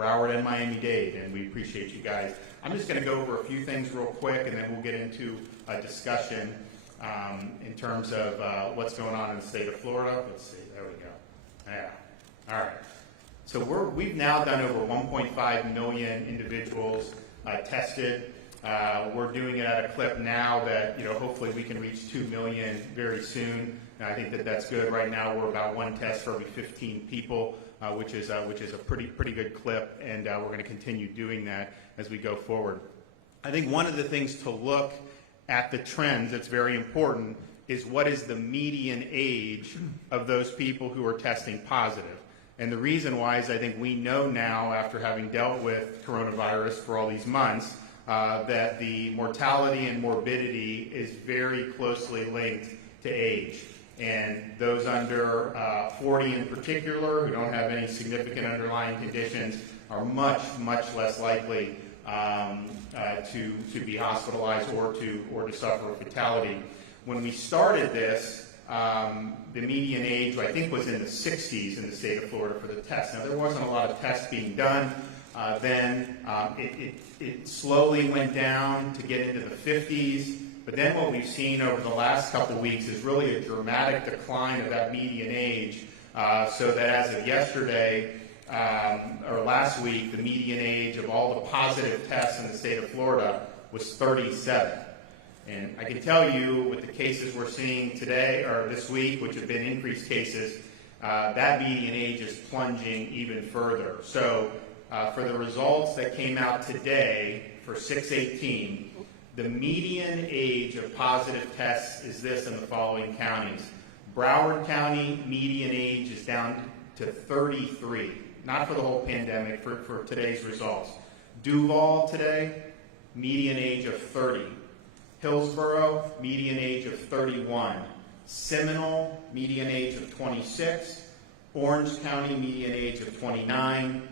Broward and Miami-Dade, and we appreciate you guys. I'm just going to go over a few things real quick, and then we'll get into a discussion in terms of what's going on in the state of Florida. Let's see, there we go. Yeah, all right. So we've now done over 1.5 million individuals tested. We're doing it at a clip now that, hopefully we can reach 2 million very soon. And I think that that's good. Right now we're about one test for every 15 people, which is a pretty good clip, and we're going to continue doing that as we go forward. I think one of the things to look at the trends that's very important is what is the median age of those people who are testing positive. And the reason why is I think we know now, after having dealt with coronavirus for all these months, that the mortality and morbidity is very closely linked to age. And those under 40 in particular, who don't have any significant underlying conditions, are much, much less likely to be hospitalized or to suffer a fatality. When we started this, the median age, I think, was in the 60s in the state of Florida for the test. Now, there wasn't a lot of tests being done. Then it slowly went down to get into the 50s. But then what we've seen over the last couple of weeks is really a dramatic decline of that median age, so that as of yesterday, or last week, the median age of all the positive tests in the state of Florida was 37. And I can tell you, with the cases we're seeing today, or this week, which have been increased cases, that median age is plunging even further. So for the results that came out today for 6/18, the median age of positive tests is this in the following counties. Broward County, median age is down to 33, not for the whole pandemic, for today's results. Duval today, median age of 30. Hillsborough, median age of 31. Seminole, median age of 26. Orange County, median age of 29.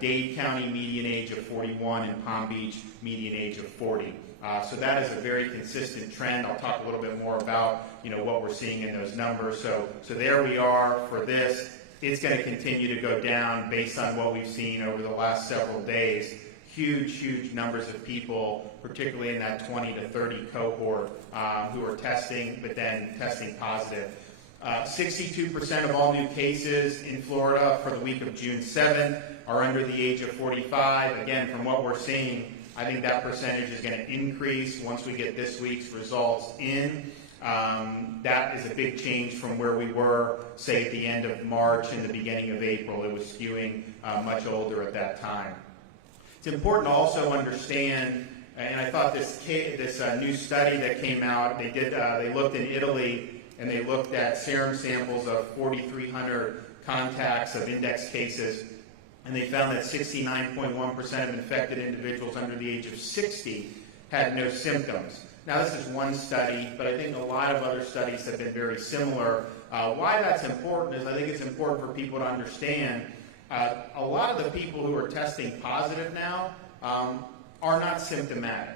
Dade County, median age of 41. And Palm Beach, median age of 40. So that is a very consistent trend. I'll talk a little bit more about what we're seeing in those numbers. So there we are for this. It's going to continue to go down based on what we've seen over the last several days. Huge numbers of people, particularly in that 20 to 30 cohort, who are testing, but then testing positive. 62% of all new cases in Florida for the week of June 7th are under the age of 45. Again, from what we're seeing, I think that percentage is going to increase once we get this week's results in. That is a big change from where we were, say, at the end of March and the beginning of April. It was skewing much older at that time. It's important to also understand, and I thought this new study that came out, they looked in Italy, and they looked at serum samples of 4,300 contacts of index cases, and they found that 69.1% of infected individuals under the age of 60 had no symptoms. Now, this is one study, but I think a lot of other studies have been very similar. Why that's important is I think it's important for people to understand a lot of the people who are testing positive now are not symptomatic.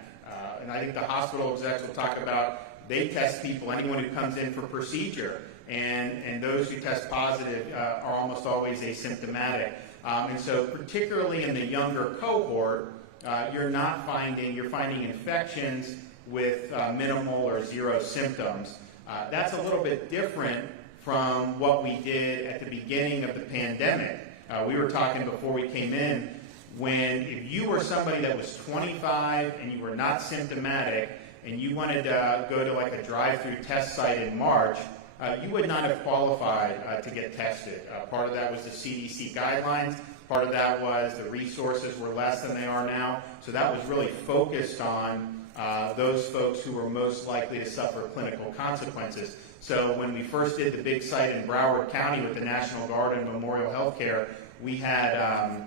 And I think the hospital execs will talk about, they test people, anyone who comes in for procedure, and those who test positive are almost always asymptomatic. And so particularly in the younger cohort, you're finding infections with minimal or zero symptoms. That's a little bit different from what we did at the beginning of the pandemic. We were talking before we came in, when if you were somebody that was 25 and you were not symptomatic and you wanted to go to like a drive-through test site in March, you would not have qualified to get tested. Part of that was the CDC guidelines. Part of that was the resources were less than they are now. So that was really focused on those folks who were most likely to suffer clinical consequences. So when we first did the big site in Broward County with the National Guard and Memorial Healthcare, we had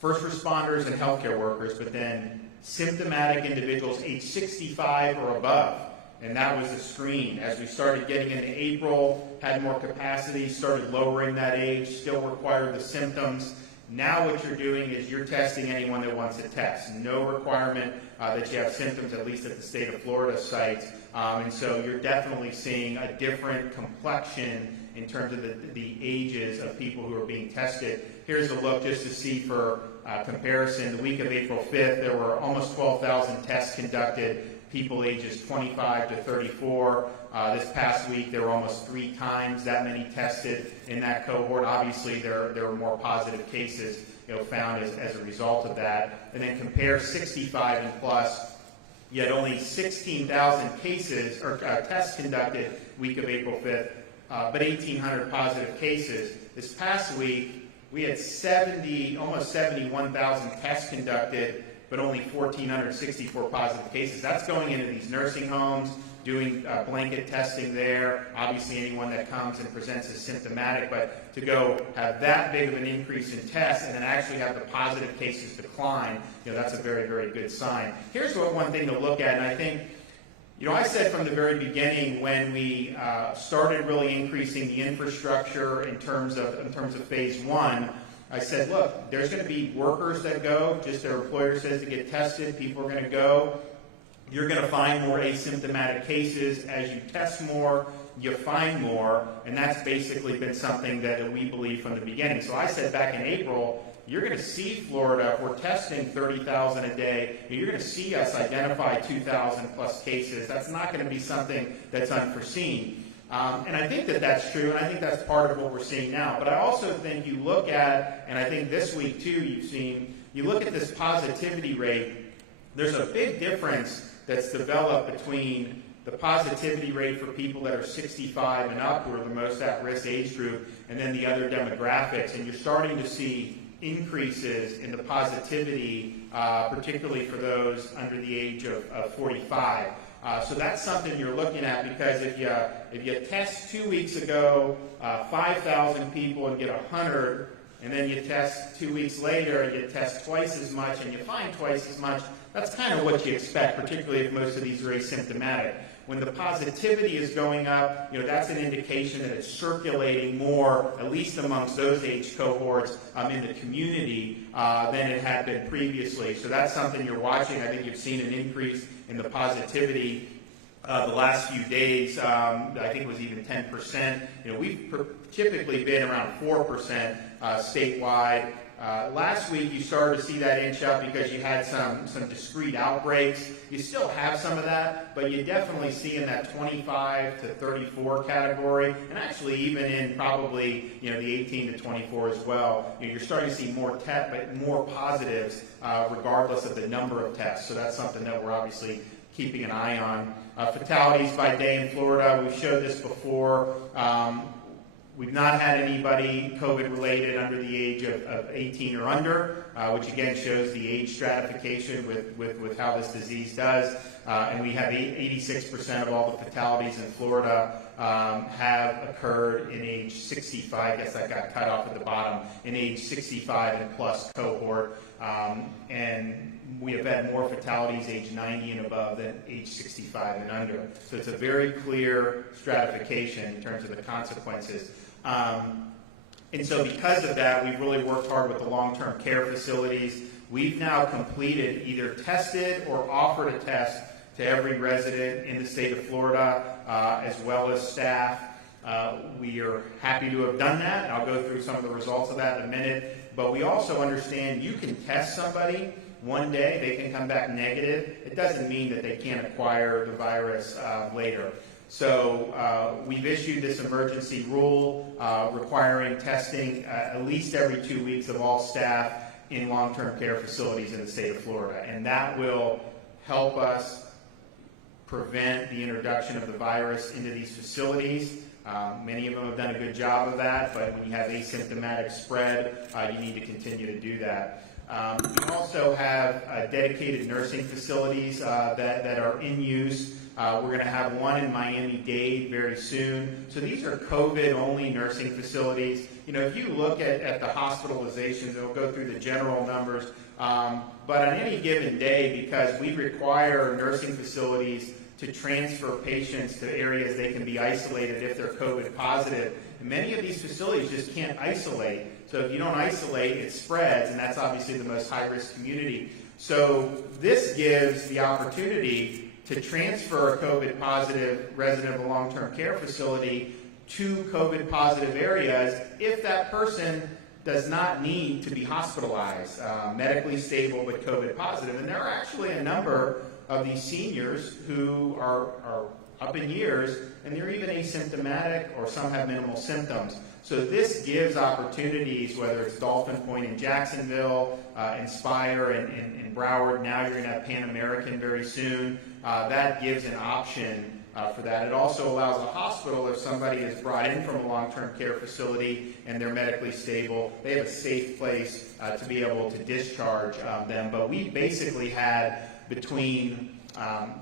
first responders and healthcare workers, but then symptomatic individuals age 65 or above. And that was the screen. As we started getting into April, had more capacity, started lowering that age, still required the symptoms. Now what you're doing is you're testing anyone that wants to test. No requirement that you have symptoms, at least at the state of Florida sites. And so you're definitely seeing a different complexion in terms of the ages of people who are being tested. Here's a look just to see for comparison. The week of April 5th, there were almost 12,000 tests conducted, people ages 25 to 34. This past week, there were almost 3 times that many tested in that cohort. Obviously, there were more positive cases found as a result of that. And then compare 65 and plus, you had only 16,000 cases or tests conducted week of April 5th, but 1,800 positive cases. This past week, we had almost 71,000 tests conducted, but only 1,464 positive cases. That's going into these nursing homes, doing blanket testing there. Obviously, anyone that comes and presents as symptomatic, but to go have that big of an increase in tests and then actually have the positive cases decline, that's a very, very good sign. Here's one thing to look at, and I think, I said from the very beginning when we started really increasing the infrastructure in terms of phase 1, I said, look, there's going to be workers that go, just their employer says to get tested, people are going to go. You're going to find more asymptomatic cases. As you test more, you find more, and that's basically been something that we believe from the beginning. So I said back in April, you're going to see Florida, if we're testing 30,000 a day, you're going to see us identify 2,000 plus cases. That's not going to be something that's unforeseen. And I think that's true, and I think that's part of what we're seeing now. But I also think you look at, and I think this week too you look at this positivity rate, there's a big difference that's developed between the positivity rate for people that are 65 and up, who are the most at-risk age group, and then the other demographics. And you're starting to see increases in the positivity, particularly for those under the age of 45. So that's something you're looking at, because if you test 2 weeks ago 5,000 people and get 100, and then you test 2 weeks later and you test twice as much and you find twice as much, that's kind of what you expect, particularly if most of these are asymptomatic. When the positivity is going up, that's an indication that it's circulating more, at least amongst those age cohorts in the community than it had been previously. So that's something you're watching. I think you've seen an increase in the positivity the last few days. I think it was even 10%. We've typically been around 4% statewide. Last week, you started to see that inch up because you had some discrete outbreaks. You still have some of that, but you definitely see in that 25 to 34 category, and actually even in probably the 18 to 24 as well. You're starting to see more positives regardless of the number of tests. So that's something that we're obviously keeping an eye on. Fatalities by day in Florida, we've showed this before. We've not had anybody COVID-related under the age of 18 or under, which again shows the age stratification with how this disease does. And we have 86% of all the fatalities in Florida have occurred in age 65. I guess that got cut off at the bottom, in age 65 and plus cohort. And we have had more fatalities age 90 and above than age 65 and under. So it's a very clear stratification in terms of the consequences. And so because of that, we've really worked hard with the long-term care facilities. We've now completed, either tested or offered a test to every resident in the state of Florida, as well as staff. We are happy to have done that, and I'll go through some of the results of that in a minute. But we also understand you can test somebody one day, they can come back negative. It doesn't mean that they can't acquire the virus later. So we've issued this emergency rule requiring testing at least every 2 weeks of all staff in long-term care facilities in the state of Florida. And that will help us prevent the introduction of the virus into these facilities. Many of them have done a good job of that, but when you have asymptomatic spread, you need to continue to do that. We also have dedicated nursing facilities that are in use. We're going to have one in Miami-Dade very soon. So these are COVID-only nursing facilities. If you look at the hospitalizations, it'll go through the general numbers. But on any given day, because we require nursing facilities to transfer patients to areas they can be isolated if they're COVID positive, and many of these facilities just can't isolate. So if you don't isolate, it spreads, and that's obviously the most high-risk community. So this gives the opportunity to transfer a COVID-positive resident of a long-term care facility to COVID-positive areas if that person does not need to be hospitalized, medically stable but COVID positive. And there are actually a number of these seniors who are up in years, and they're even asymptomatic, or some have minimal symptoms. So this gives opportunities, whether it's Dolphin Point in Jacksonville, Inspire in Broward, now you're going to have Pan American very soon. That gives an option for that. It also allows a hospital, if somebody is brought in from a long-term care facility and they're medically stable, they have a safe place to be able to discharge them. But we basically had between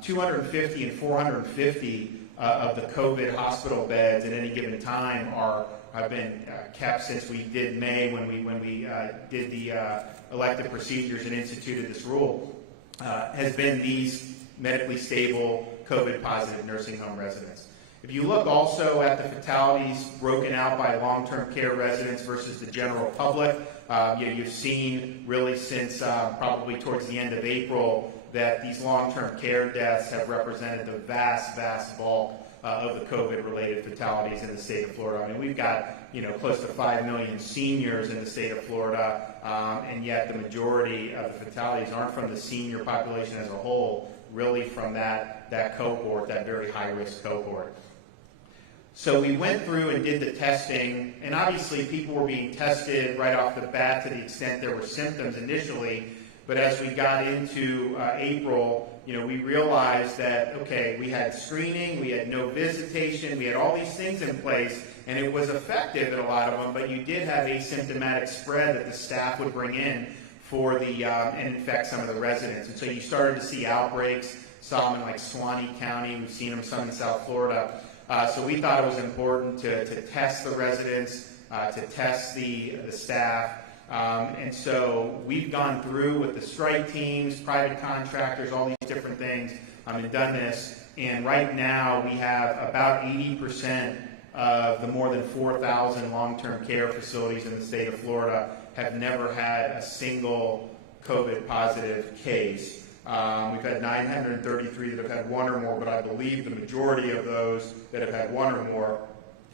250 and 450 of the COVID hospital beds at any given time have been kept since we did May, when we did the elective procedures and instituted this rule, has been these medically stable COVID positive nursing home residents. If you look also at the fatalities broken out by long-term care residents versus the general public, you've seen really since probably towards the end of April that these long-term care deaths have represented the vast bulk of the COVID-related fatalities in the state of Florida. I mean, we've got close to 5 million seniors in the state of Florida, and yet the majority of the fatalities aren't from the senior population as a whole, really from that cohort, that very high-risk cohort. So we went through and did the testing, and obviously people were being tested right off the bat to the extent there were symptoms initially. But as we got into April, we realized that, okay, we had screening, we had no visitation, we had all these things in place, and it was effective in a lot of them, but you did have asymptomatic spread that the staff would bring in for and infect some of the residents. And so you started to see outbreaks, saw them in like Suwannee County, we've seen them some in South Florida. So we thought it was important to test the residents, to test the staff. And so we've gone through with the strike teams, private contractors, all these different things, and done this. And right now we have about 80% of the more than 4,000 long-term care facilities in the state of Florida have never had a single COVID positive case. We've had 933 that have had one or more, but I believe the majority of those that have had one or more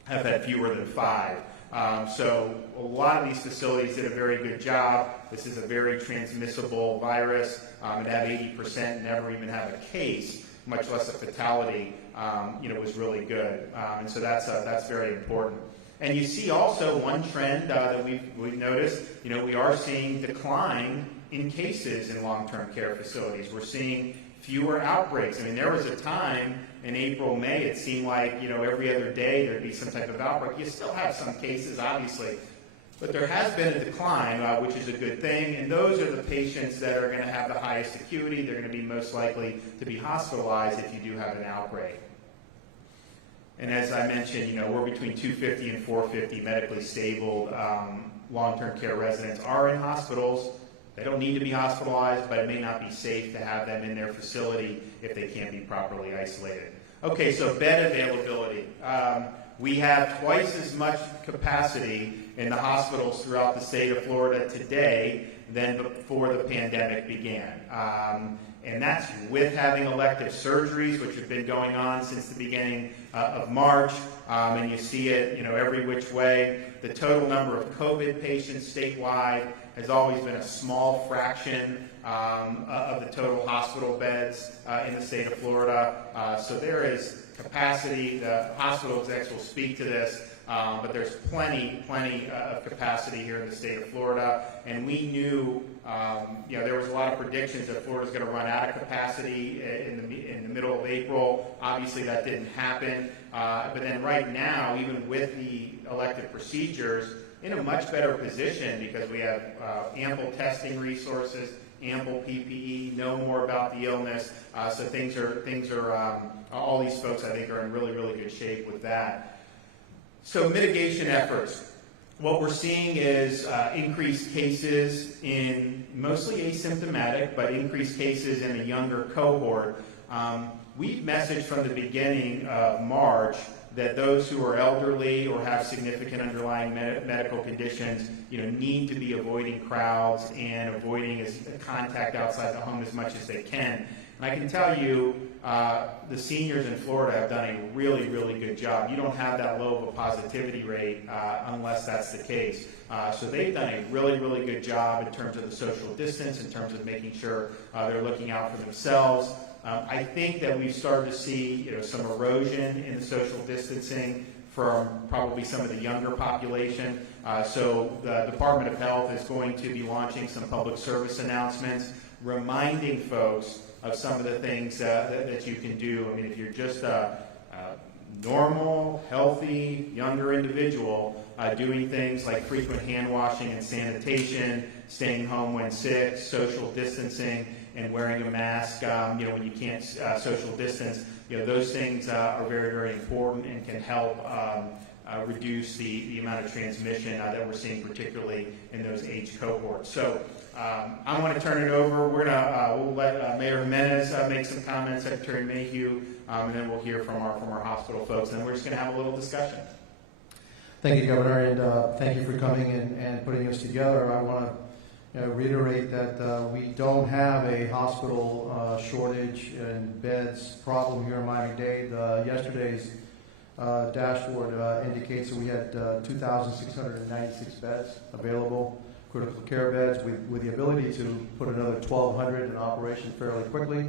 have had fewer than 5. So a lot of these facilities did a very good job. This is a very transmissible virus, and to have 80% never even have a case, much less a fatality, was really good. And so that's very important. And you see also one trend that we've noticed. We are seeing decline in cases in long-term care facilities. We're seeing fewer outbreaks. I mean, there was a time in April, May, it seemed like, every other day there'd be some type of outbreak. You still have some cases, obviously, but there has been a decline, which is a good thing, and those are the patients that are going to have the highest acuity. They're going to be most likely to be hospitalized if you do have an outbreak. And as I mentioned, we're between 250 and 450 medically stable long-term care residents are in hospitals. They don't need to be hospitalized, but it may not be safe to have them in their facility if they can't be properly isolated. Okay, so bed availability. We have twice as much capacity in the hospitals throughout the state of Florida today than before the pandemic began. And that's with having elective surgeries, which have been going on since the beginning of March. And you see it, every which way. The total number of COVID patients statewide has always been a small fraction of the total hospital beds in the state of Florida. So there is capacity. The hospital execs will speak to this, but there's plenty of capacity here in the state of Florida. And we knew, there was a lot of predictions that Florida's going to run out of capacity in the middle of April. Obviously, that didn't happen. But then right now, even with the elective procedures, in a much better position because we have ample testing resources, ample PPE, know more about the illness. So things are all these folks I think are in really good shape with that. So mitigation efforts. What we're seeing is increased cases in mostly asymptomatic, but increased cases in a younger cohort. We've messaged from the beginning of March that those who are elderly or have significant underlying medical conditions, need to be avoiding crowds and avoiding contact outside the home as much as they can. And I can tell you, the seniors in Florida have done a really, really good job. You don't have that low of a positivity rate unless that's the case. So they've done a really, really good job in terms of the social distance, in terms of making sure they're looking out for themselves. I think that we've started to see some erosion in the social distancing from probably some of the younger population. So the Department of Health is going to be launching some public service announcements, reminding folks of some of the things that you can do. I mean, if you're just a normal, healthy, younger individual, doing things like frequent hand washing and sanitation, staying home when sick, social distancing, and wearing a mask, when you can't social distance, those things are very, very important and can help reduce the amount of transmission that we're seeing, particularly in those age cohorts. So I want to turn it over. We'll let Mayor Jimenez make some comments, Secretary Mayhew, and then we'll hear from our hospital folks, and we're just going to have a little discussion. Thank you, Governor, and thank you for coming and putting us together. I want to reiterate that we don't have a hospital shortage and beds problem here in Miami-Dade. Yesterday's dashboard indicates that we had 2,696 beds available, critical care beds, with the ability to put another 1,200 in operation fairly quickly.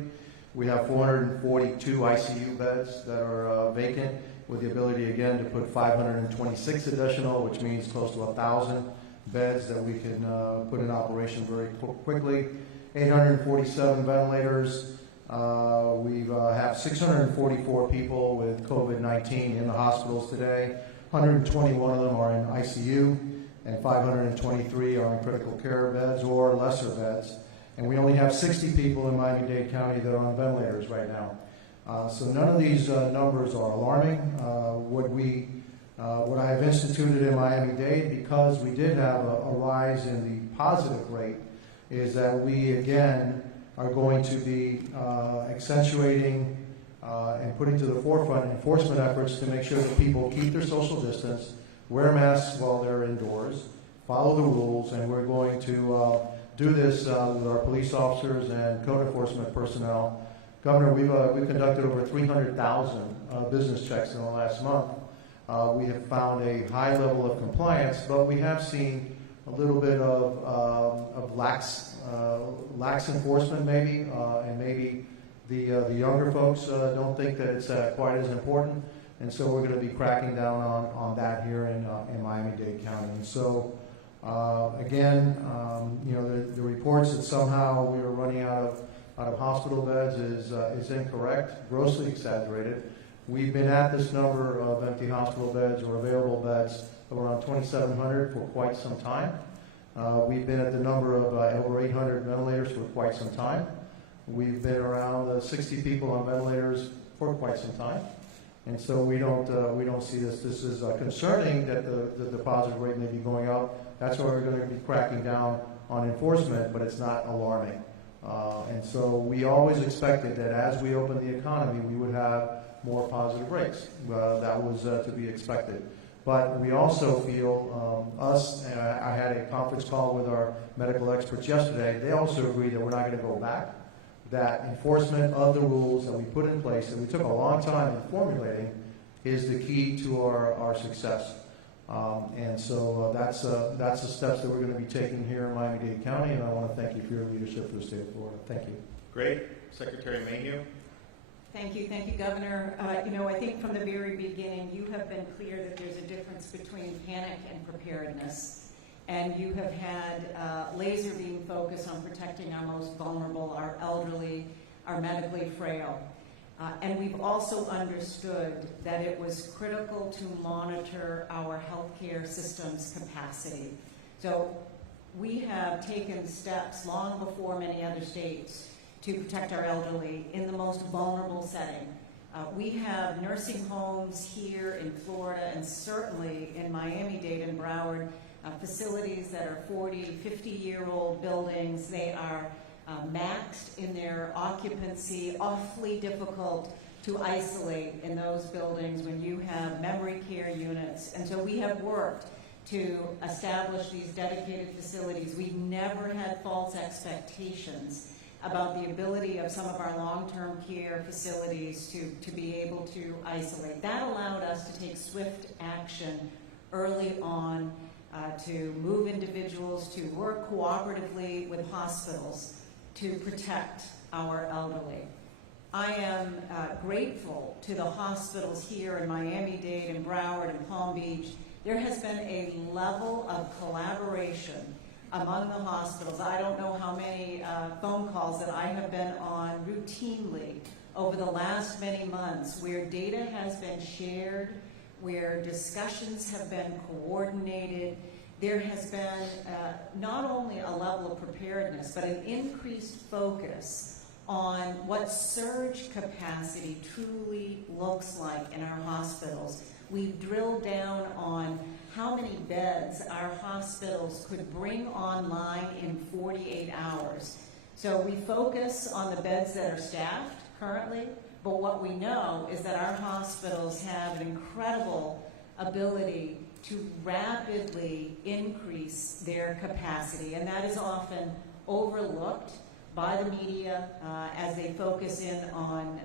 We have 442 ICU beds that are vacant, with the ability again to put 526 additional, which means close to 1,000 beds that we can put in operation very quickly. 847 ventilators. We have 644 people with COVID-19 in the hospitals today. 121 of them are in ICU, and 523 are in critical care beds or lesser beds. And we only have 60 people in Miami-Dade County that are on ventilators right now. So none of these numbers are alarming. What I have instituted in Miami-Dade, because we did have a rise in the positive rate, is that we again are going to be accentuating and putting to the forefront enforcement efforts to make sure that people keep their social distance, wear masks while they're indoors, follow the rules, and we're going to do this with our police officers and code enforcement personnel. Governor, we've conducted over 300,000 business checks in the last month. We have found a high level of compliance, but we have seen a little bit of lax enforcement maybe, and maybe the younger folks don't think that it's quite as important, and so we're going to be cracking down on that here in Miami-Dade County. And so again, the reports that somehow we are running out of hospital beds is incorrect, grossly exaggerated. We've been at this number of empty hospital beds or available beds of around 2,700 for quite some time. We've been at the number of over 800 ventilators for quite some time. We've been around 60 people on ventilators for quite some time. And so we don't see this. This is concerning that the deposit rate may be going up. That's why we're going to be cracking down on enforcement, but it's not alarming. And so we always expected that as we open the economy, we would have more positive rates. That was to be expected. But we also feel, and I had a conference call with our medical experts yesterday, they also agree that we're not going to go back. That enforcement of the rules that we put in place, that we took a long time in formulating, is the key to our success. And so that's the steps that we're going to be taking here in Miami-Dade County, and I want to thank you for your leadership for the state of Florida. Thank you. Great. Secretary Mayhew. Thank you, Governor. I think from the very beginning, you have been clear that there's a difference between panic and preparedness. And you have had laser beam focus on protecting our most vulnerable, our elderly, our medically frail. And we've also understood that it was critical to monitor our healthcare system's capacity. So we have taken steps long before many other states to protect our elderly in the most vulnerable setting. We have nursing homes here in Florida and certainly in Miami-Dade and Broward, facilities that are 40, 50-year-old buildings. They are maxed in their occupancy, awfully difficult to isolate in those buildings when you have memory care units. And so we have worked to establish these dedicated facilities. We've never had false expectations about the ability of some of our long-term care facilities to be able to isolate. That allowed us to take swift action early on to move individuals to work cooperatively with hospitals to protect our elderly. I am grateful to the hospitals here in Miami-Dade and Broward and Palm Beach. There has been a level of collaboration among the hospitals. I don't know how many phone calls that I have been on routinely over the last many months where data has been shared, where discussions have been coordinated. There has been not only a level of preparedness, but an increased focus on what surge capacity truly looks like in our hospitals. We've drilled down on how many beds our hospitals could bring online in 48 hours. So we focus on the beds that are staffed currently, but what we know is that our hospitals have an incredible ability to rapidly increase their capacity, and that is often overlooked by the media as they focus in on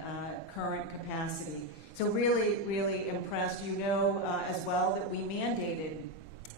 current capacity. So really, really impressed. You know as well that we mandated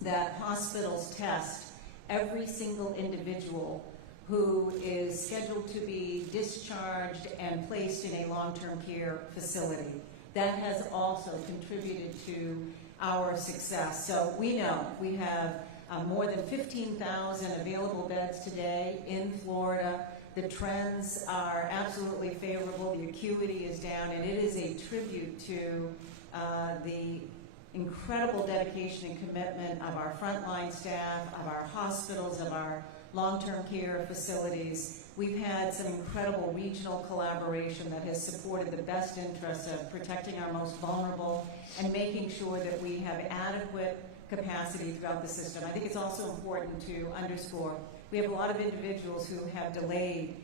that hospitals test every single individual who is scheduled to be discharged and placed in a long-term care facility. That has also contributed to our success. So we know we have more than 15,000 available beds today in Florida. The trends are absolutely favorable. The acuity is down, and it is a tribute to the incredible dedication and commitment of our frontline staff, of our hospitals, of our long-term care facilities. We've had some incredible regional collaboration that has supported the best interests of protecting our most vulnerable and making sure that we have adequate capacity throughout the system. I think it's also important to underscore we have a lot of individuals who have delayed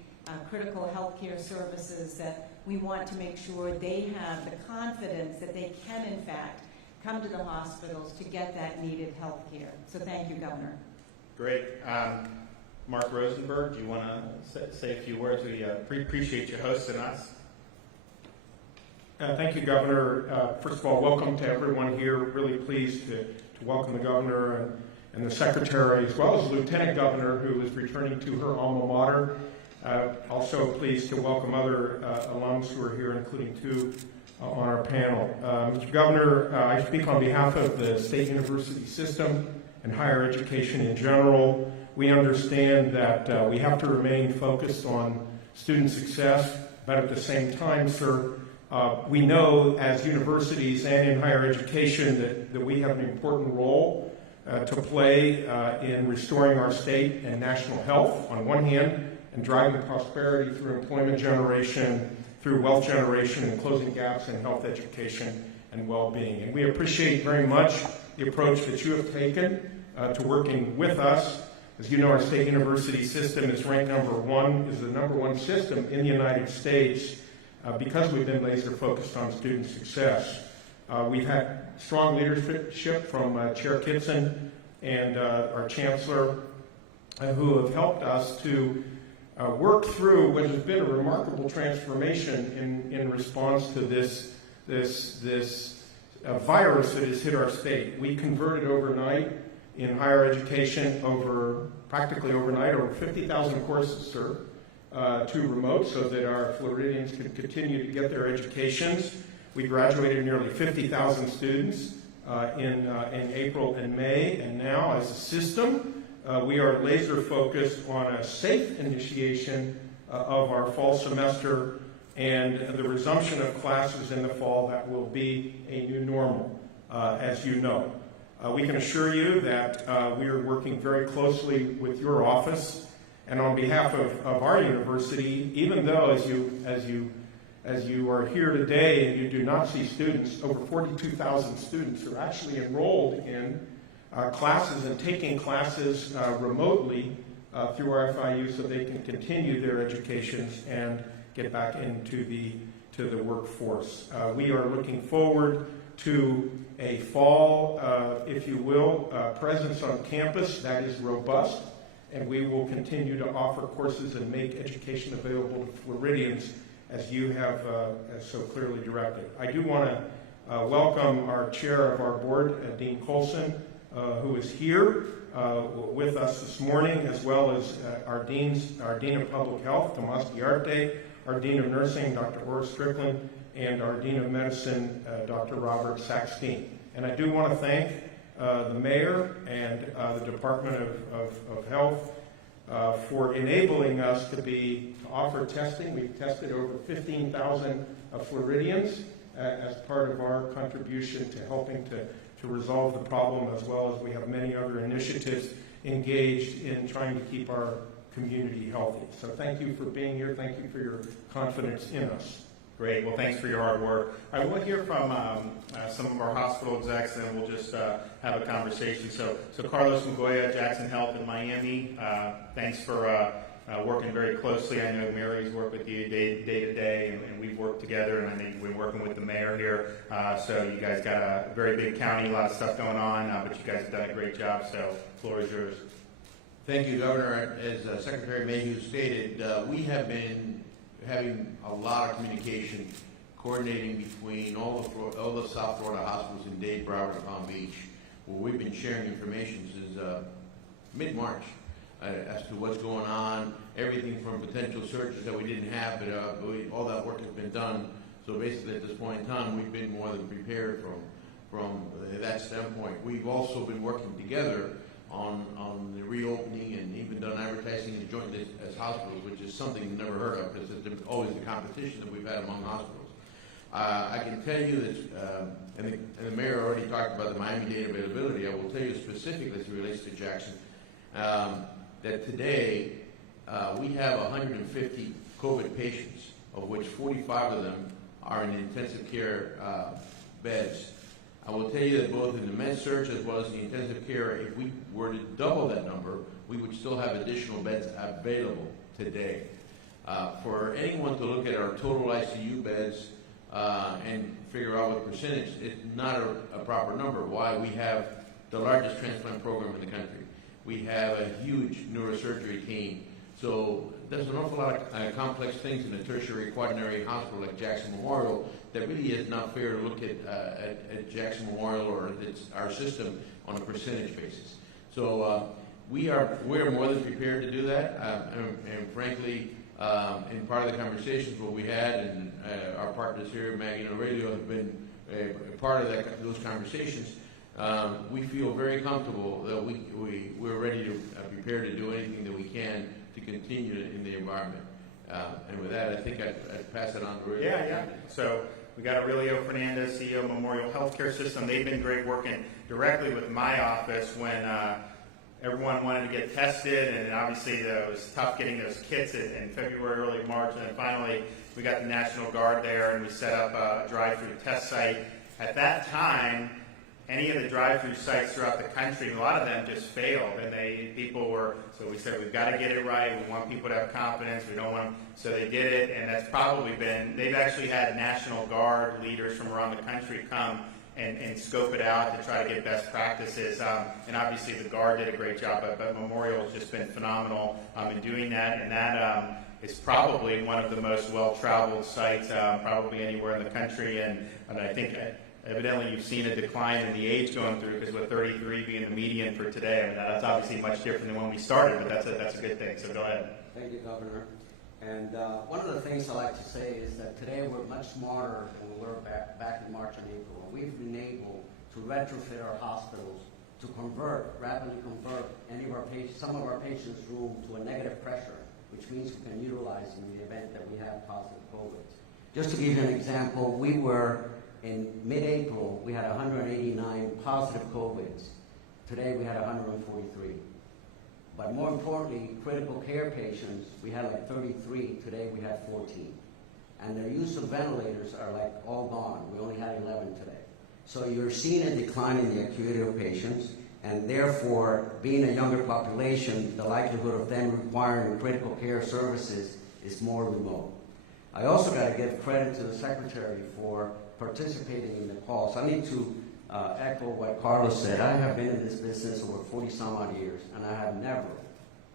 critical healthcare services that we want to make sure they have the confidence that they can, in fact, come to the hospitals to get that needed health care. So thank you, Governor. Great. Mark Rosenberg, do you want to say a few words? We appreciate you hosting us. Thank you, Governor. First of all, welcome to everyone here. Really pleased to welcome the Governor and the Secretary, as well as the Lieutenant Governor, who is returning to her alma mater. Also pleased to welcome other alums who are here, including two on our panel. Mr. Governor, I speak on behalf of the state university system and higher education in general. We understand that we have to remain focused on student success, but at the same time, sir, we know as universities and in higher education that we have an important role to play in restoring our state and national health on one hand, and driving prosperity through employment generation, through wealth generation, and closing gaps in health education and well-being. And we appreciate very much the approach that you have taken to working with us. As you know, our state university system is ranked is the number one system in the United States because we've been laser focused on student success. We've had strong leadership from Chair Kitson and our Chancellor who have helped us to work through what has been a remarkable transformation in response to this virus that has hit our state. We converted overnight in higher education practically overnight, over 50,000 courses, sir, to remote so that our Floridians could continue to get their educations. We graduated nearly 50,000 students in April and May, and now as a system, we are laser focused on a safe initiation of our fall semester and the resumption of classes in the fall that will be a new normal, as you know. We can assure you that we are working very closely with your office, and on behalf of our university, even though as you are here today and you do not see students, over 42,000 students are actually enrolled in classes and taking classes remotely through RFIU so they can continue their educations and get back into the workforce. We are looking forward to a fall, if you will, presence on campus that is robust, and we will continue to offer courses and make education available to Floridians as you have so clearly directed. I do want to welcome our chair of our board, Dean Colson, who is here with us this morning, as well as our Dean of Public Health, Tomas Diarte, our Dean of Nursing, Dr. Ora Strickland, and our Dean of Medicine, Dr. Robert Saxteen. And I do want to thank the Mayor and the Department of Health for enabling us to offer testing. We've tested over 15,000 Floridians as part of our contribution to helping to resolve the problem, as well as we have many other initiatives engaged in trying to keep our community healthy. So thank you for being here. Thank you for your confidence in us. Great. Well, thanks for your hard work. I will hear from some of our hospital execs, and then we'll just have a conversation. So Carlos Magoya, Jackson Health in Miami, thanks for working very closely. I know Mary's worked with you day to day, and we've worked together, and I think we're working with the mayor here. So you guys got a very big county, a lot of stuff going on, but you guys have done a great job. So the floor is yours. Thank you, Governor. As Secretary Mayhew stated, we have been having a lot of communication, coordinating between all the South Florida hospitals in Dade, Broward, and Palm Beach, where we've been sharing information since mid-March as to what's going on, everything from potential surges that we didn't have, but all that work has been done. So basically, at this point in time, we've been more than prepared from that standpoint. We've also been working together on the reopening and even done advertising and jointly as hospitals, which is something never heard of because it's always the competition that we've had among hospitals. I can tell you that, and the mayor already talked about the Miami-Dade availability. I will tell you specifically as it relates to Jackson, that today we have 150 COVID patients, of which 45 of them are in intensive care beds. I will tell you that both in the med-surg as well as the intensive care, if we were to double that number, we would still have additional beds available today. For anyone to look at our total ICU beds and figure out what percentage, it's not a proper number. Why? We have the largest transplant program in the country. We have a huge neurosurgery team. So there's an awful lot of complex things in a tertiary quaternary hospital like Jackson Memorial that really is not fair to look at Jackson Memorial or our system on a percentage basis. So we're more than prepared to do that. And frankly, in part of the conversations what we had, and our partners here at Maggie Radio have been a part of those conversations. We feel very comfortable that we're ready to prepare to do anything that we can to continue in the environment. And with that, I think I'd pass it on to Aurelio. Yeah. So we got Aurelio Fernandez, CEO of Memorial Healthcare System. They've been great working directly with my office when everyone wanted to get tested, and obviously it was tough getting those kits in February, early March, and then finally we got the National Guard there and we set up a drive-through test site. At that time, any of the drive-through sites throughout the country, a lot of them just failed, and so we said, we've got to get it right. We want people to have confidence. We don't want them. So they did it, and that's probably they've actually had National Guard leaders from around the country come and scope it out to try to get best practices. And obviously the Guard did a great job, but Memorial has just been phenomenal in doing that. And that is probably one of the most well-traveled sites probably anywhere in the country. And I think evidently you've seen a decline in the age going through, because with 33 being the median for today, I mean, that's obviously much different than when we started, but that's a good thing. So go ahead. Thank you, Governor. And one of the things I like to say is that today we're much smarter than we were back in March and April. We've been able to retrofit our hospitals to rapidly convert some of our patients' room to a negative pressure, which means we can utilize in the event that we have positive COVID. Just to give you an example, in mid-April, we had 189 positive COVIDs. Today, we had 143. But more importantly, critical care patients, we had like 33. Today, we have 14. And their use of ventilators are like all gone. We only had 11 today. So you're seeing a decline in the acuity of patients, and therefore, being a younger population, the likelihood of them requiring critical care services is more remote. I also got to give credit to the Secretary for participating in the calls. I need to echo what Carlos said. I have been in this business over 40 some odd years, and I have never,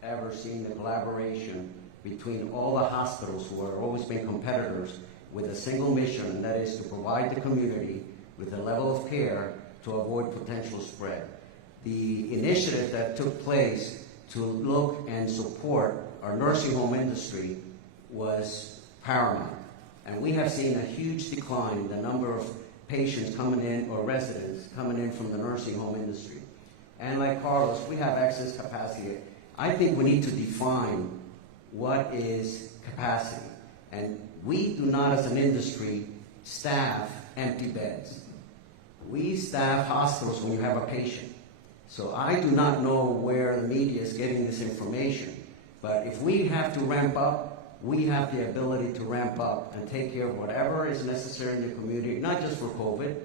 ever seen the collaboration between all the hospitals who have always been competitors with a single mission, and that is to provide the community with a level of care to avoid potential spread. The initiative that took place to look and support our nursing home industry was paramount. And we have seen a huge decline in the number of patients coming in, or residents coming in from the nursing home industry. And like Carlos, we have excess capacity. I think we need to define what is capacity. And we do not, as an industry, staff empty beds. We staff hospitals when you have a patient. So I do not know where the media is getting this information. But if we have to ramp up, we have the ability to ramp up and take care of whatever is necessary in the community, not just for COVID,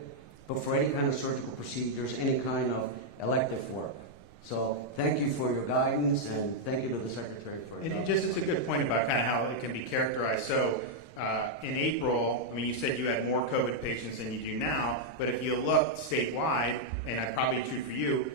but for any kind of surgical procedures, any kind of elective work. So thank you for your guidance, and thank you to the Secretary for And just it's a good point about kind of how it can be characterized. So in April, I mean, you said you had more COVID patients than you do now, but if you look statewide, and that's probably true for you,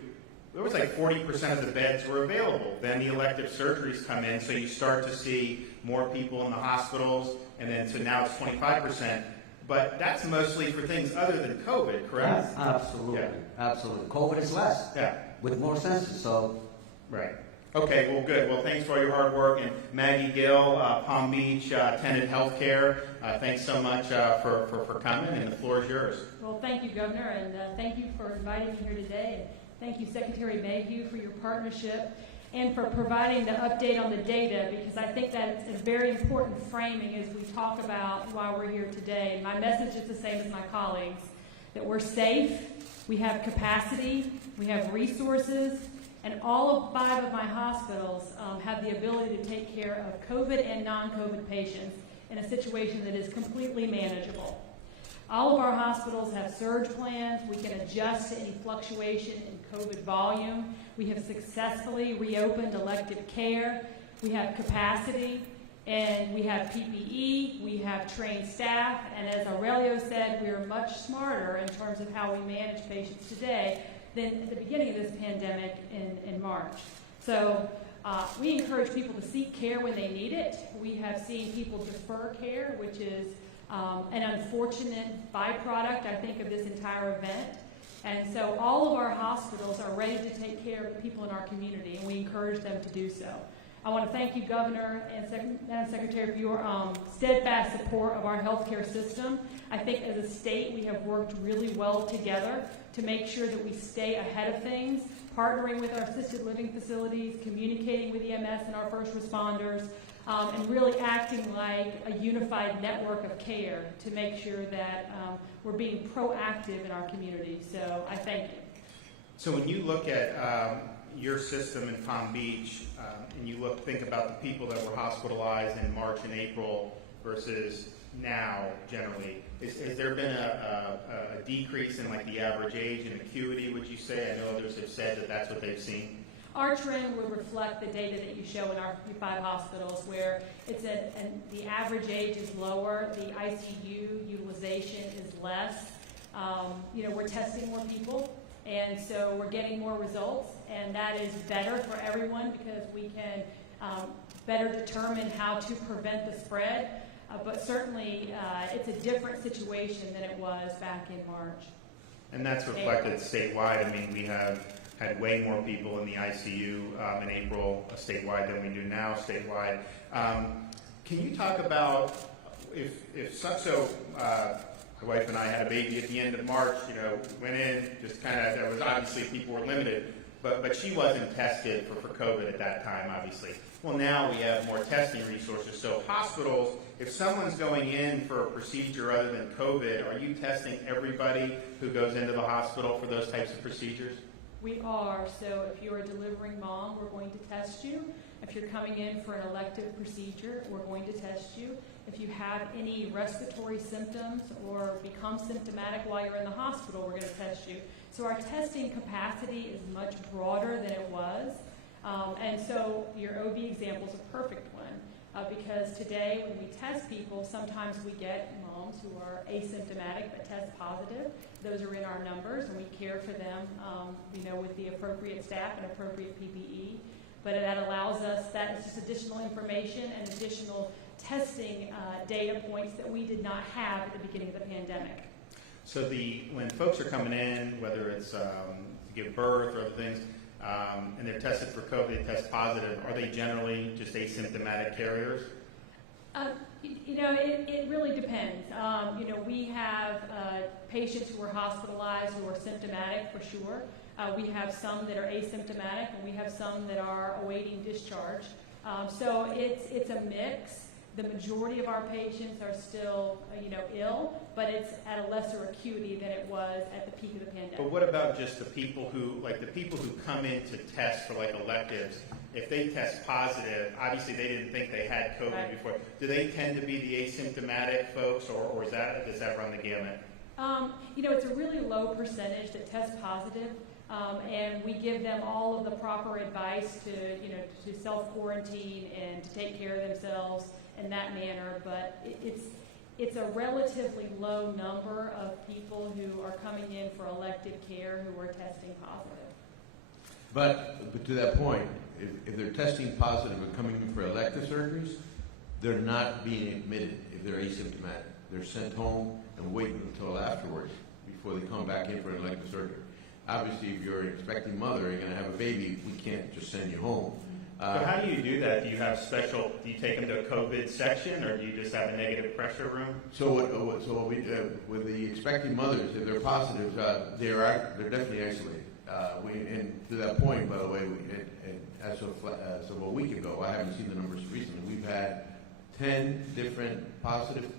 there was like 40% of the beds were available. Then the elective surgeries come in, so you start to see more people in the hospitals, and then so now it's 25%. But that's mostly for things other than COVID, correct? Yes, absolutely, Yeah. absolutely. COVID is less, Yeah. with more census, so. Right. Okay, well, good. Well, thanks for all your hard work. And Maggie Gill, Palm Beach Tenet Healthcare, thanks so much for coming, and the floor is yours. Well, thank you, Governor, and thank you for inviting me here today. And thank you, Secretary Mayhew, for your partnership and for providing the update on the data, because I think that is a very important framing as we talk about why we're here today. My message is the same as my colleagues, that we're safe, we have capacity, we have resources, and all of 5 of my hospitals have the ability to take care of COVID and non-COVID patients in a situation that is completely manageable. All of our hospitals have surge plans. We can adjust to any fluctuation in COVID volume. We have successfully reopened elective care. We have capacity, and we have PPE. We have trained staff, and as Aurelio said, we are much smarter in terms of how we manage patients today than at the beginning of this pandemic in March. So we encourage people to seek care when they need it. We have seen people defer care, which is an unfortunate byproduct, I think, of this entire event. And so all of our hospitals are ready to take care of the people in our community, and we encourage them to do so. I want to thank you, Governor and Madam Secretary, for your steadfast support of our healthcare system. I think as a state we have worked really well together to make sure that we stay ahead of things, partnering with our assisted living facilities, communicating with EMS and our first responders, and really acting like a unified network of care to make sure that we're being proactive in our community. So I thank you. So when you look at your system in Palm Beach, and you think about the people that were hospitalized in March and April versus now, generally, has there been a decrease in like the average age and acuity, would you say? I know others have said that that's what they've seen. Our trend would reflect the data that you show in our 5 hospitals, where it's the average age is lower, the ICU utilization is less. We're testing more people, and so we're getting more results, and that is better for everyone because we can better determine how to prevent the spread. But certainly, it's a different situation than it was back in March. And that's reflected statewide. I mean, we have had way more people in the ICU in April statewide than we do now statewide. Can you talk about my wife and I had a baby at the end of March, went in, just kind of, there was obviously people were limited, but she wasn't tested for COVID at that time, obviously. Well, now we have more testing resources. So hospitals, if someone's going in for a procedure other than COVID, are you testing everybody who goes into the hospital for those types of procedures? We are. So if you're a delivering mom, we're going to test you. If you're coming in for an elective procedure, we're going to test you. If you have any respiratory symptoms or become symptomatic while you're in the hospital, we're going to test you. So our testing capacity is much broader than it was. And so your OB example is a perfect one because today when we test people, sometimes we get moms who are asymptomatic but test positive. Those are in our numbers, and we care for them with the appropriate staff and appropriate PPE. but that allows us, that is just additional information and additional testing data points that we did not have at the beginning of the pandemic. So when folks are coming in, whether it's to give birth or other things, and they're tested for COVID, they test positive, are they generally just asymptomatic carriers? It really depends. We have patients who are hospitalized who are symptomatic for sure. We have some that are asymptomatic, and we have some that are awaiting discharge. So it's a mix. The majority of our patients are still, ill, but it's at a lesser acuity than it was at the peak of the pandemic. But what about just the people who come in to test for electives? If they test positive, obviously they didn't think they had COVID Right. before. Do they tend to be the asymptomatic folks, or does that run the gamut? It's a really low percentage that test positive, and we give them all of the proper advice to self-quarantine and to take care of themselves in that manner, but it's a relatively low number of people who are coming in for elective care who are testing positive. But to that point, if they're testing positive and coming in for elective surgeries, they're not being admitted if they're asymptomatic. They're sent home and waiting until afterwards before they come back in for an elective surgery. Obviously, if you're an expecting mother, you're going to have a baby, we can't just send you home. So how do you do that? Do you take them to a COVID section, or do you just have a negative pressure room? So what we with the expecting mothers, if they're positive, they're definitely isolated. And to that point, by the way, as of a week ago, I haven't seen the numbers recently, we've had 10 different positive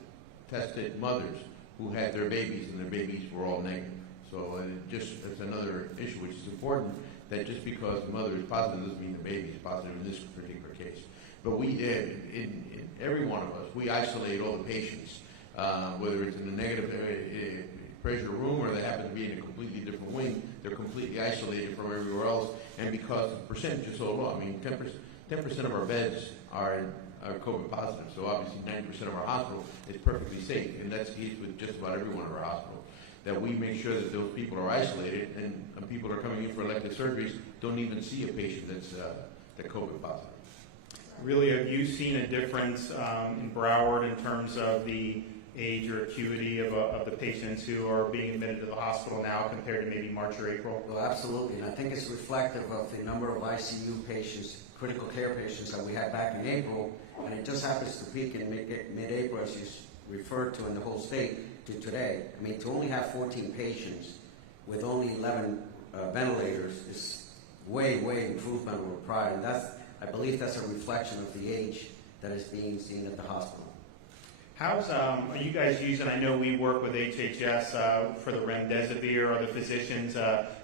tested mothers who had their babies, and their babies were all negative. So it's another issue, which is important, that just because the mother is positive doesn't mean the baby is positive in this particular case. But we did, in every one of us, we isolate all the patients, whether it's in a negative pressure room or they happen to be in a completely different wing, they're completely isolated from everywhere else. And because the percentage is so low, 10% of our beds are COVID positive, so obviously 90% of our hospital is perfectly safe, and that's the case with just about every one of our hospitals. That we make sure that those people are isolated, and people are coming in for elective surgeries don't even see a patient that's COVID positive. Really, have you seen a difference in Broward in terms of the age or acuity of the patients who are being admitted to the hospital now compared to maybe March or April? Well, absolutely, and I think it's reflective of the number of ICU patients, critical care patients that we had back in April, and it just happens to peak in mid-April, as you referred to, in the whole state to today. To only have 14 patients with only 11 ventilators is way improvement over prior, and I believe that's a reflection of the age that is being seen at the hospital. Are you guys using, I know we work with HHS for the remdesivir. Are the physicians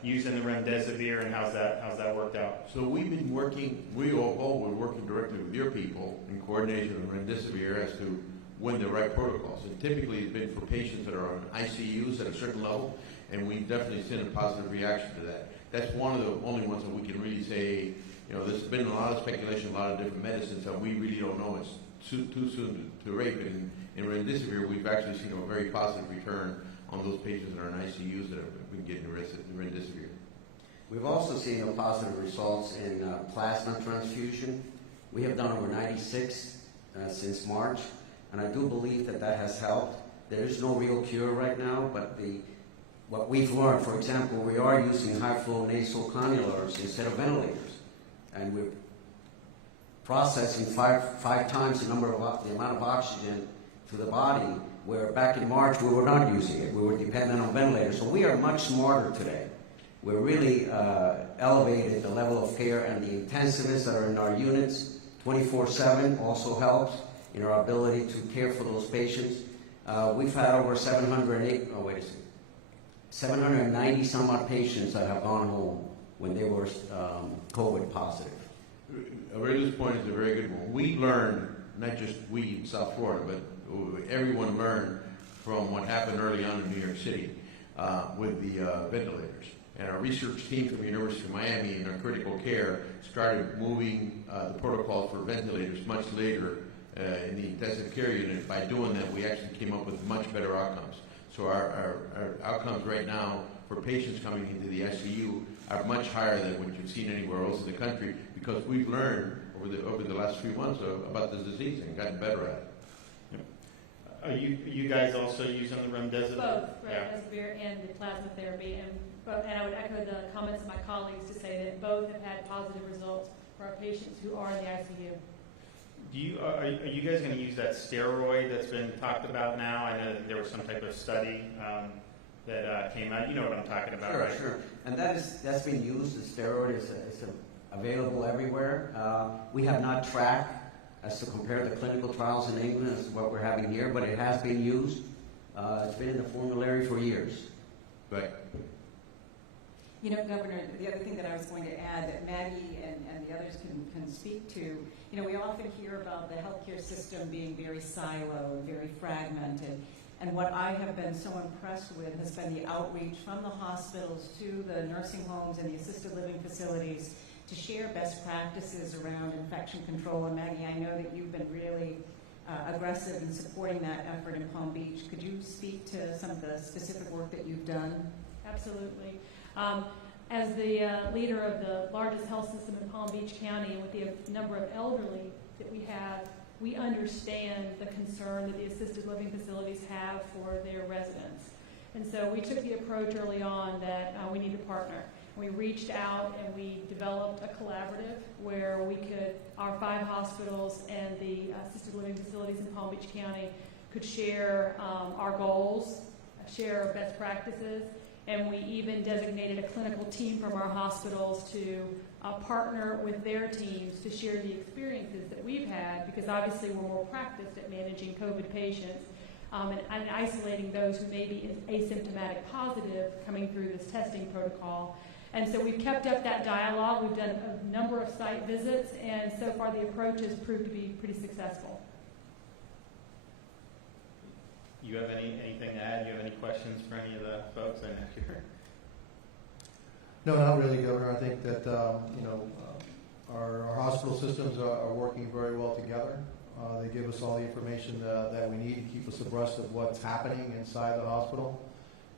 using the remdesivir, and how's that worked out? So we've been working, we're working directly with your people in coordination with remdesivir as to when the right protocols. And typically it's been for patients that are on ICUs at a certain level, and we've definitely seen a positive reaction to that. That's one of the only ones that we can really say, there's been a lot of speculation, a lot of different medicines that we really don't know. It's too soon to rate, but in remdesivir, we've actually seen a very positive return on those patients that are in ICUs that have been getting remdesivir. We've also seen positive results in plasma transfusion. We have done over 96 since March, and I do believe that has helped. There is no real cure right now, but what we've learned, for example, we are using high-flow nasal cannulars instead of ventilators, and we're processing five times the amount of oxygen to the body, where back in March we were not using it. We were dependent on ventilators. So we are much smarter today. We're really elevated the level of care, and the intensivists that are in our units 24/7 also helps in our ability to care for those patients. We've had over 790 some odd patients that have gone home when they were COVID positive. Aurelio's point is a very good one. We learned, not just we in South Florida, but everyone learned from what happened early on in New York City with the ventilators. And our research team from the University of Miami and our critical care started moving the protocols for ventilators much later in the intensive care unit. By doing that, we actually came up with much better outcomes. So our outcomes right now for patients coming into the ICU are much higher than what you've seen anywhere else in the country, because we've learned over the last few months about this disease and gotten better at it. Are you guys also using the remdesivir? Both Yeah. remdesivir and the plasma therapy, and I would echo the comments of my colleagues to say that both have had positive results for our patients who are in the ICU. Are you guys going to use that steroid that's been talked about now? I know that there was some type of study that came out. You know what I'm talking about, right? Sure. And that's been used. The steroid is available everywhere. We have not tracked as to compare the clinical trials in England as what we're having here, but it has been used. It's been in the formulary for years. Right. You know, Governor, the other thing that I was going to add that Maggie and the others can speak to, you know, we often hear about the healthcare system being very siloed, very fragmented. And what I have been so impressed with has been the outreach from the hospitals to the nursing homes and the assisted living facilities to share best practices around infection control. And Maggie, I know that you've been really aggressive in supporting that effort in Palm Beach. Could you speak to some of the specific work that you've done? Absolutely. As the leader of the largest health system in Palm Beach County, and with the number of elderly that we have, we understand the concern that the assisted living facilities have for their residents. And so we took the approach early on that we need to partner. We reached out and we developed a collaborative where our 5 hospitals and the assisted living facilities in Palm Beach County could share our goals, share best practices, and we even designated a clinical team from our hospitals to partner with their teams to share the experiences that we've had, because obviously we're more practiced at managing COVID patients and isolating those who may be asymptomatic positive coming through this testing protocol. And so we've kept up that dialogue. We've done a number of site visits, and so far the approach has proved to be pretty successful. You have anything to add? You have any questions for any of the folks I know here? No, not really, Governor. I think that our hospital systems are working very well together. They give us all the information that we need to keep us abreast of what's happening inside the hospital.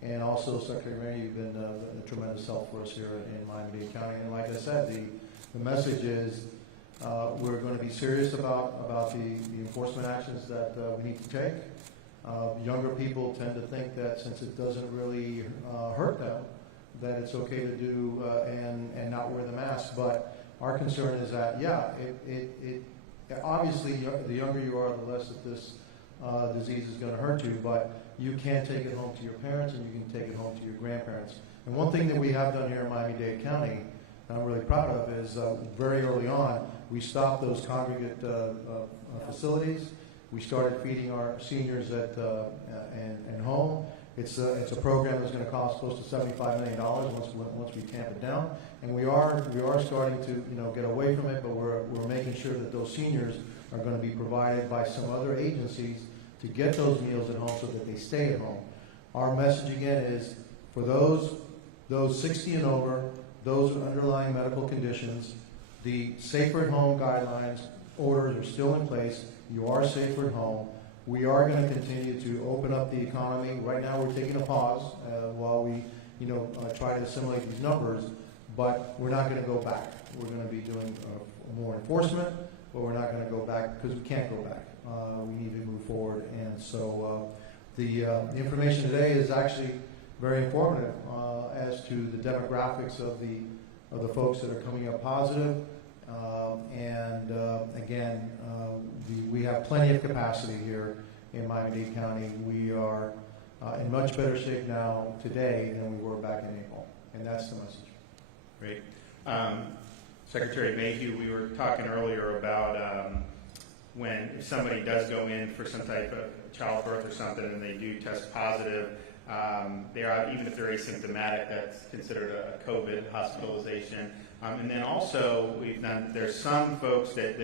And also, Secretary Mary, you've been a tremendous help for us here in Miami-Dade County. And like I said, the message is we're going to be serious about the enforcement actions that we need to take. Younger people tend to think that since it doesn't really hurt them, that it's okay to do and not wear the mask. But our concern is that, obviously the younger you are, the less that this disease is going to hurt you. But you can take it home to your parents and you can take it home to your grandparents. And one thing that we have done here in Miami-Dade County, and I'm really proud of, is very early on, we stopped those congregate facilities. We started feeding our seniors at home. It's a program that's going to cost close to $75 million once we tamp it down. And we are starting to get away from it, but we're making sure that those seniors are going to be provided by some other agencies to get those meals at home so that they stay at home. Our message again is for those 60 and over, those with underlying medical conditions, the safer at home guidelines, orders are still in place. You are safer at home. We are going to continue to open up the economy. Right now we're taking a pause while we try to assimilate these numbers, but we're not going to go back. We're going to be doing more enforcement, but we're not going to go back because we can't go back. We need to move forward, and so the information today is actually very informative as to the demographics of the folks that are coming up positive. Again, we have plenty of capacity here in Miami-Dade County. We are in much better shape now today than we were back in April, and that's the message. Great. Secretary Mayhew, we were talking earlier about when somebody does go in for some type of childbirth or something and they do test positive, even if they're asymptomatic, that's considered a COVID hospitalization. And then also, there's some folks that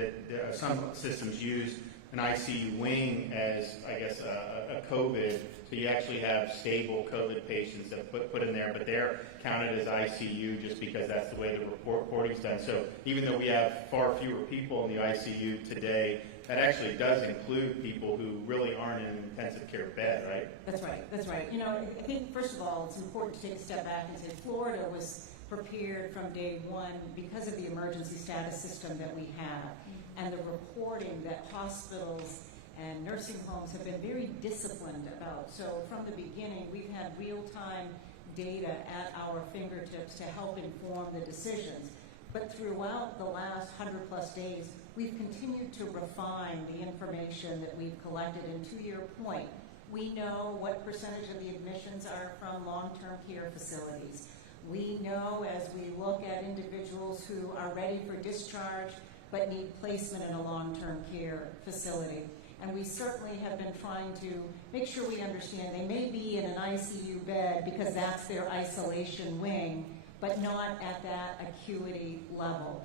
some systems use an ICU wing as, I guess, a COVID. So you actually have stable COVID patients that put in there, but they're counted as ICU just because that's the way the reporting's done. So even though we have far fewer people in the ICU today, that actually does include people who really aren't in an intensive care bed, right? That's right. I think, first of all, it's important to take a step back and say Florida was prepared from day one because of the emergency status system that we have and the reporting that hospitals and nursing homes have been very disciplined about. So from the beginning, we've had real-time data at our fingertips to help inform the decisions. But throughout the last 100+ days, we've continued to refine the information that we've collected. And to your point, we know what percentage of the admissions are from long-term care facilities. We know as we look at individuals who are ready for discharge but need placement in a long-term care facility. And we certainly have been trying to make sure we understand they may be in an ICU bed because that's their isolation wing, but not at that acuity level.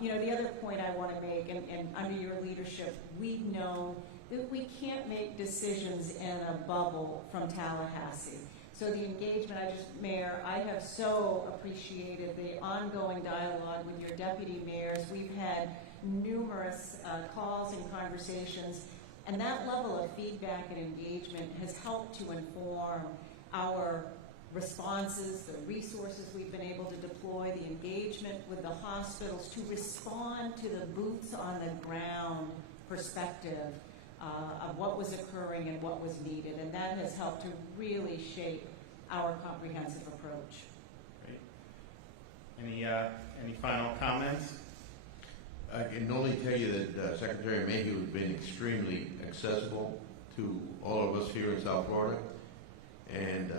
The other point I want to make, and under your leadership, we've known that we can't make decisions in a bubble from Tallahassee. So the engagement, Mayor, I have so appreciated the ongoing dialogue with your deputy mayors. We've had numerous calls and conversations, and that level of feedback and engagement has helped to inform our responses, the resources we've been able to deploy, the engagement with the hospitals to respond to the boots on the ground perspective of what was occurring and what was needed. And that has helped to really shape our comprehensive approach. Great. Any final comments? I can only tell you that Secretary Mayhew has been extremely accessible to all of us here in South Florida. And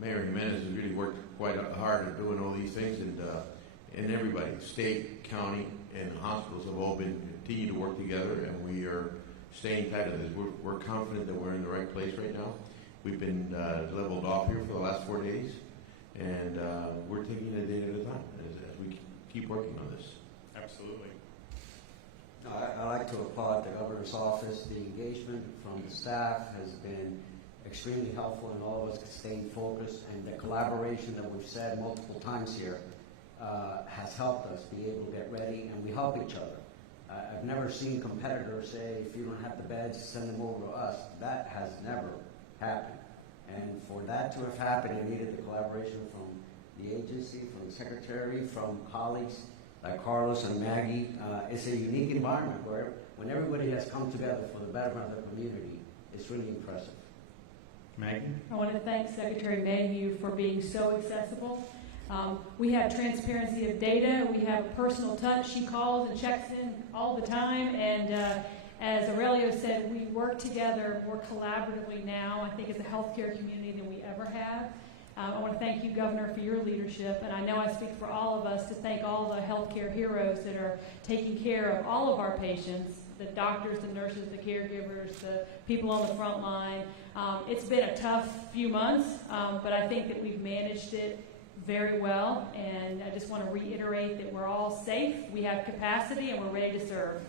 Mayor Jimenez has really worked quite hard at doing all these things. And everybody, state, county, and hospitals have all been continue to work together, and we are staying tight on this. We're confident that we're in the right place right now. We've been leveled off here for the last 4 days, and we're taking it a day at a time as we keep working on this. Absolutely. I'd like to applaud the governor's office. The engagement from the staff has been extremely helpful in all of us staying focused, and the collaboration that we've said multiple times here has helped us be able to get ready, and we help each other. I've never seen competitors say, if you don't have the beds, send them over to us. That has never happened. And for that to have happened, it needed the collaboration from the agency, from the secretary, from colleagues like Carlos and Maggie. It's a unique environment where when everybody has come together for the betterment of the community, it's really impressive. Maggie? I want to thank Secretary Mayhew for being so accessible. We have transparency of data. We have a personal touch. She calls and checks in all the time. And as Aurelio said, we work together more collaboratively now, I think, as a healthcare community than we ever have. I want to thank you, Governor, for your leadership. And I know I speak for all of us to thank all the healthcare heroes that are taking care of all of our patients, the doctors, the nurses, the caregivers, the people on the front line. It's been a tough few months, but I think that we've managed it very well, and I just want to reiterate that we're all safe, we have capacity, and we're ready to serve.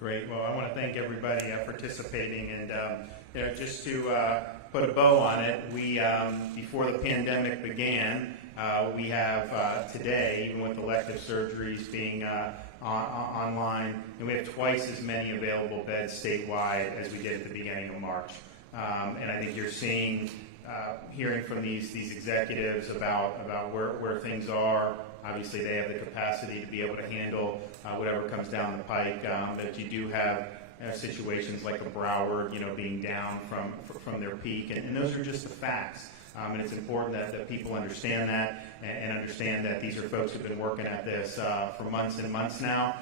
Great. Well, I want to thank everybody participating, and just to put a bow on it, we before the pandemic began, we have today, even with elective surgeries being online, and we have twice as many available beds statewide as we did at the beginning of March. And I think you're seeing. Hearing from these executives about where things are. Obviously, they have the capacity to be able to handle whatever comes down the pike. But you do have situations like a Broward, being down from their peak, and those are just the facts. And it's important that people understand that and understand that these are folks who've been working at this for months and months now.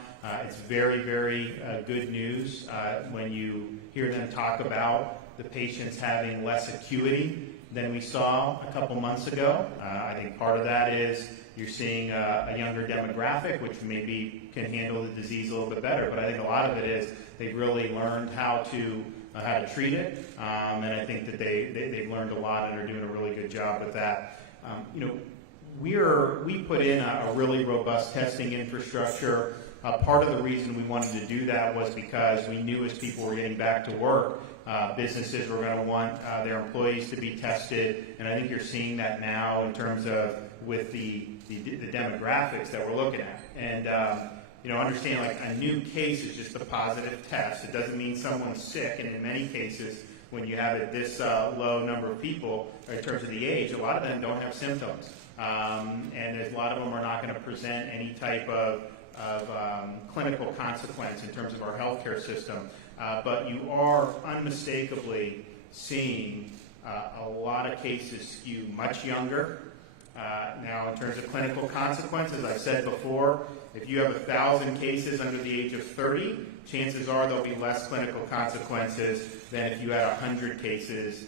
It's very, very good news when you hear them talk about the patients having less acuity than we saw a couple months ago. I think part of that is you're seeing a younger demographic, which maybe can handle the disease a little bit better. But I think a lot of it is they've really learned how to treat it, and I think that they've learned a lot and are doing a really good job with that. We put in a really robust testing infrastructure. Part of the reason we wanted to do that was because we knew as people were getting back to work, businesses were going to want their employees to be tested, and I think you're seeing that now in terms of with the demographics that we're looking at. And understand like a new case is just a positive test. It doesn't mean someone's sick, and in many cases, when you have this low number of people in terms of the age, a lot of them don't have symptoms. and a lot of them are not going to present any type of clinical consequence in terms of our healthcare system. But you are unmistakably seeing a lot of cases skew much younger. Now, in terms of clinical consequences, I said before, if you have 1,000 cases under the age of 30, chances are there'll be less clinical consequences than if you had 100 cases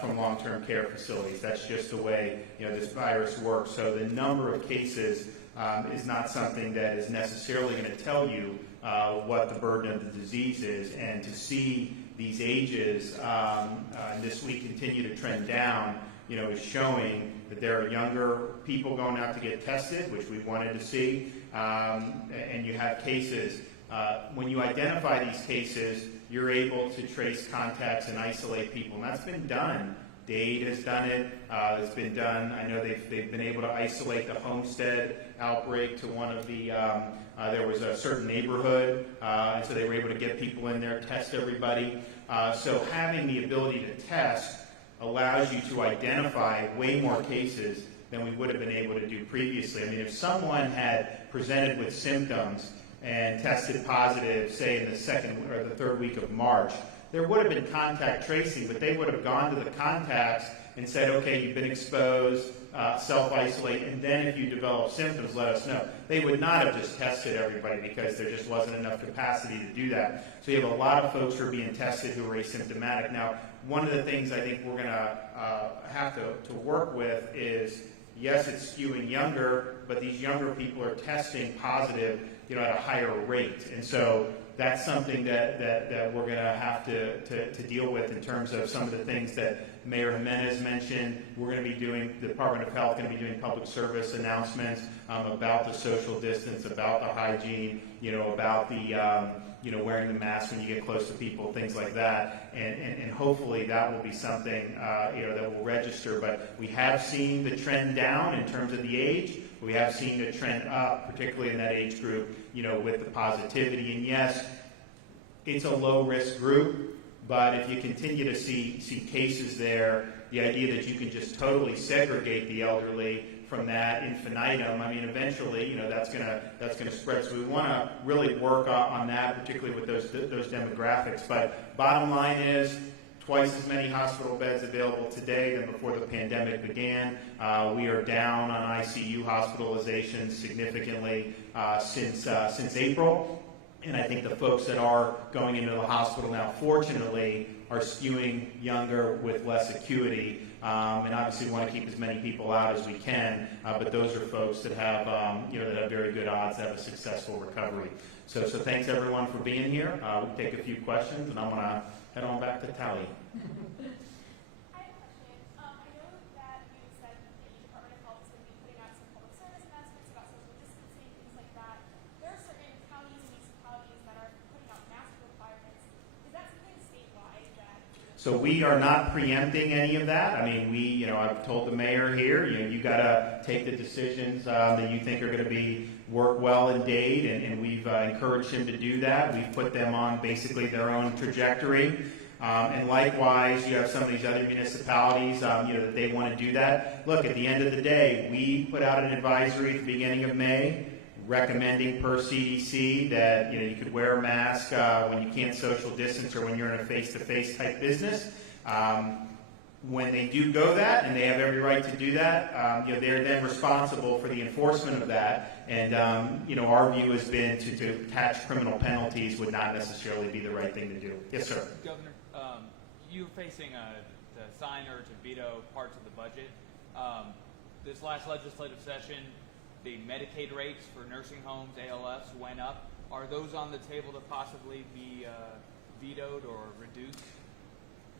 from long-term care facilities. That's just the way this virus works. So the number of cases is not something that is necessarily going to tell you what the burden of the disease is. And to see these ages this week continue to trend down, is showing that there are younger people going out to get tested, which we wanted to see, and you have cases. When you identify these cases, you're able to trace contacts and isolate people, and that's been done. Dade has done it. It's been done. I know they've been able to isolate the Homestead outbreak to one of the. There was a certain neighborhood, and so they were able to get people in there, test everybody. So having the ability to test allows you to identify way more cases than we would have been able to do previously. I mean, if someone had presented with symptoms and tested positive, say in the second or the third week of March, there would have been contact tracing, but they would have gone to the contacts and said, okay, you've been exposed, self-isolate, and then if you develop symptoms, let us know. They would not have just tested everybody because there just wasn't enough capacity to do that. So you have a lot of folks who are being tested who are asymptomatic. Now, one of the things I think we're going to have to work with is, yes, it's skewing younger, but these younger people are testing positive, at a higher rate. And so that's something that we're going to have to deal with in terms of some of the things that Mayor Jimenez mentioned. We're going to be doing, the Department of Health going to be doing public service announcements about the social distance, about the hygiene, about the wearing the mask when you get close to people, things like that, and hopefully that will be something that will register. But we have seen the trend down in terms of the age. We have seen the trend up, particularly in that age group, with the positivity. And yes, it's a low-risk group, but if you continue to see cases there, the idea that you can just totally segregate the elderly from that infinitum, I mean, eventually, that's gonna spread. So we want to really work on that, particularly with those demographics. But bottom line is, twice as many hospital beds available today than before the pandemic began. We are down on ICU hospitalizations significantly since April. And I think the folks that are going into the hospital now, fortunately, are skewing younger with less acuity. And obviously we want to keep as many people out as we can, but those are folks that have, that have very good odds to have a successful recovery. So thanks everyone for being here. We'll take a few questions, and I'm going to head on back to Tally. I have a question. I know that you said that the Department of Health is going to be putting out some public service announcements about social distancing, things like that. There are certain counties and municipalities that are putting out mask requirements. Is that something statewide that? So we are not preempting any of that. I mean, I've told the mayor here, you got to take the decisions that you think are going to work well in Dade, and we've encouraged him to do that. We've put them on basically their own trajectory. And likewise, you have some of these other municipalities, that they want to do that. Look, at the end of the day, we put out an advisory at the beginning of May recommending per CDC that you could wear a mask when you can't social distance or when you're in a face-to-face type business. When they do go that, and they have every right to do that, they're then responsible for the enforcement of that. And our view has been to attach criminal penalties would not necessarily be the right thing to do. Yes, sir. Governor, you're facing to sign or to veto parts of the budget. This last legislative session, the Medicaid rates for nursing homes, ALFs, went up. Are those on the table to possibly be vetoed or reduced?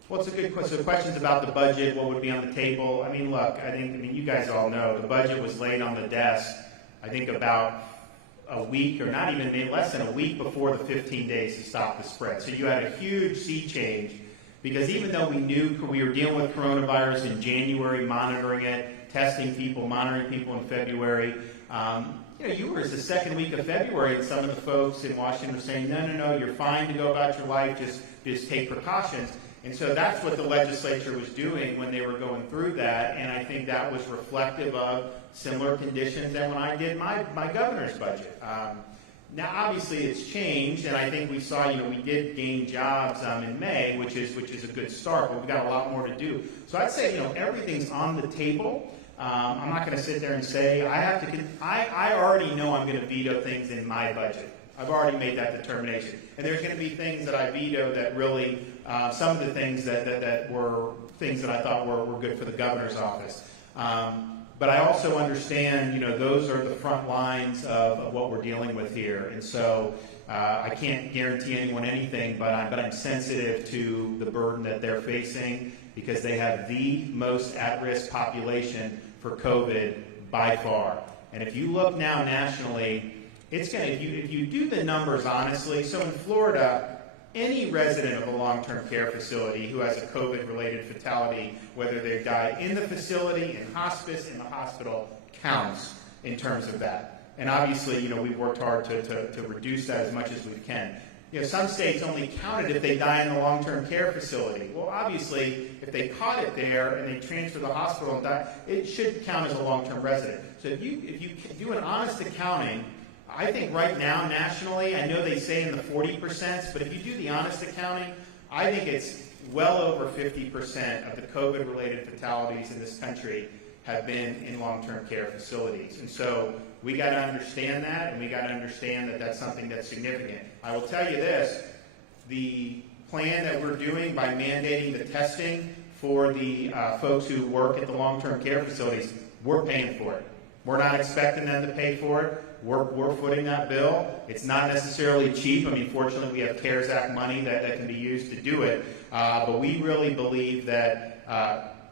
Well, it's a good question. So questions about the budget, what would be on the table. I mean, look, you guys all know the budget was laid on the desk, I think about a week, or not even, maybe less than a week before the 15 days to stop the spread. So you had a huge sea change, because even though we knew we were dealing with coronavirus in January, monitoring it, testing people, monitoring people in February, you were as the second week of February, and some of the folks in Washington were saying, no, you're fine to go about your life, just take precautions. And so that's what the legislature was doing when they were going through that, and I think that was reflective of similar conditions than when I did my governor's budget. Now, obviously, it's changed, and I think we saw, we did gain jobs in May, which is a good start, but we've got a lot more to do. So I'd say, everything's on the table. I'm not going to sit there and say I already know I'm going to veto things in my budget. I've already made that determination, and there's going to be things that I veto that really, some of the things that were things that I thought were good for the governor's office. But I also understand, those are the front lines of what we're dealing with here. And so I can't guarantee anyone anything, but I'm sensitive to the burden that they're facing because they have the most at-risk population for COVID by far. And if you look now nationally, it's going to, if you do the numbers honestly, so in Florida, any resident of a long-term care facility who has a COVID-related fatality, whether they die in the facility, in hospice, in the hospital, counts in terms of that. And obviously, we've worked hard to reduce that as much as we can. Some states only count it if they die in the long-term care facility. Well, obviously, if they caught it there and they transfer to the hospital and die, it should count as a long-term resident. So if you do an honest accounting, I think right now, nationally, I know they say in the 40%, but if you do the honest accounting, I think it's well over 50% of the COVID-related fatalities in this country have been in long-term care facilities. And so we got to understand that, and we got to understand that that's something that's significant. I will tell you this, the plan that we're doing by mandating the testing for the folks who work at the long-term care facilities, we're paying for it. We're not expecting them to pay for it. We're footing that bill. It's not necessarily cheap. I mean, fortunately, we have CARES Act money that can be used to do it. But we really believe that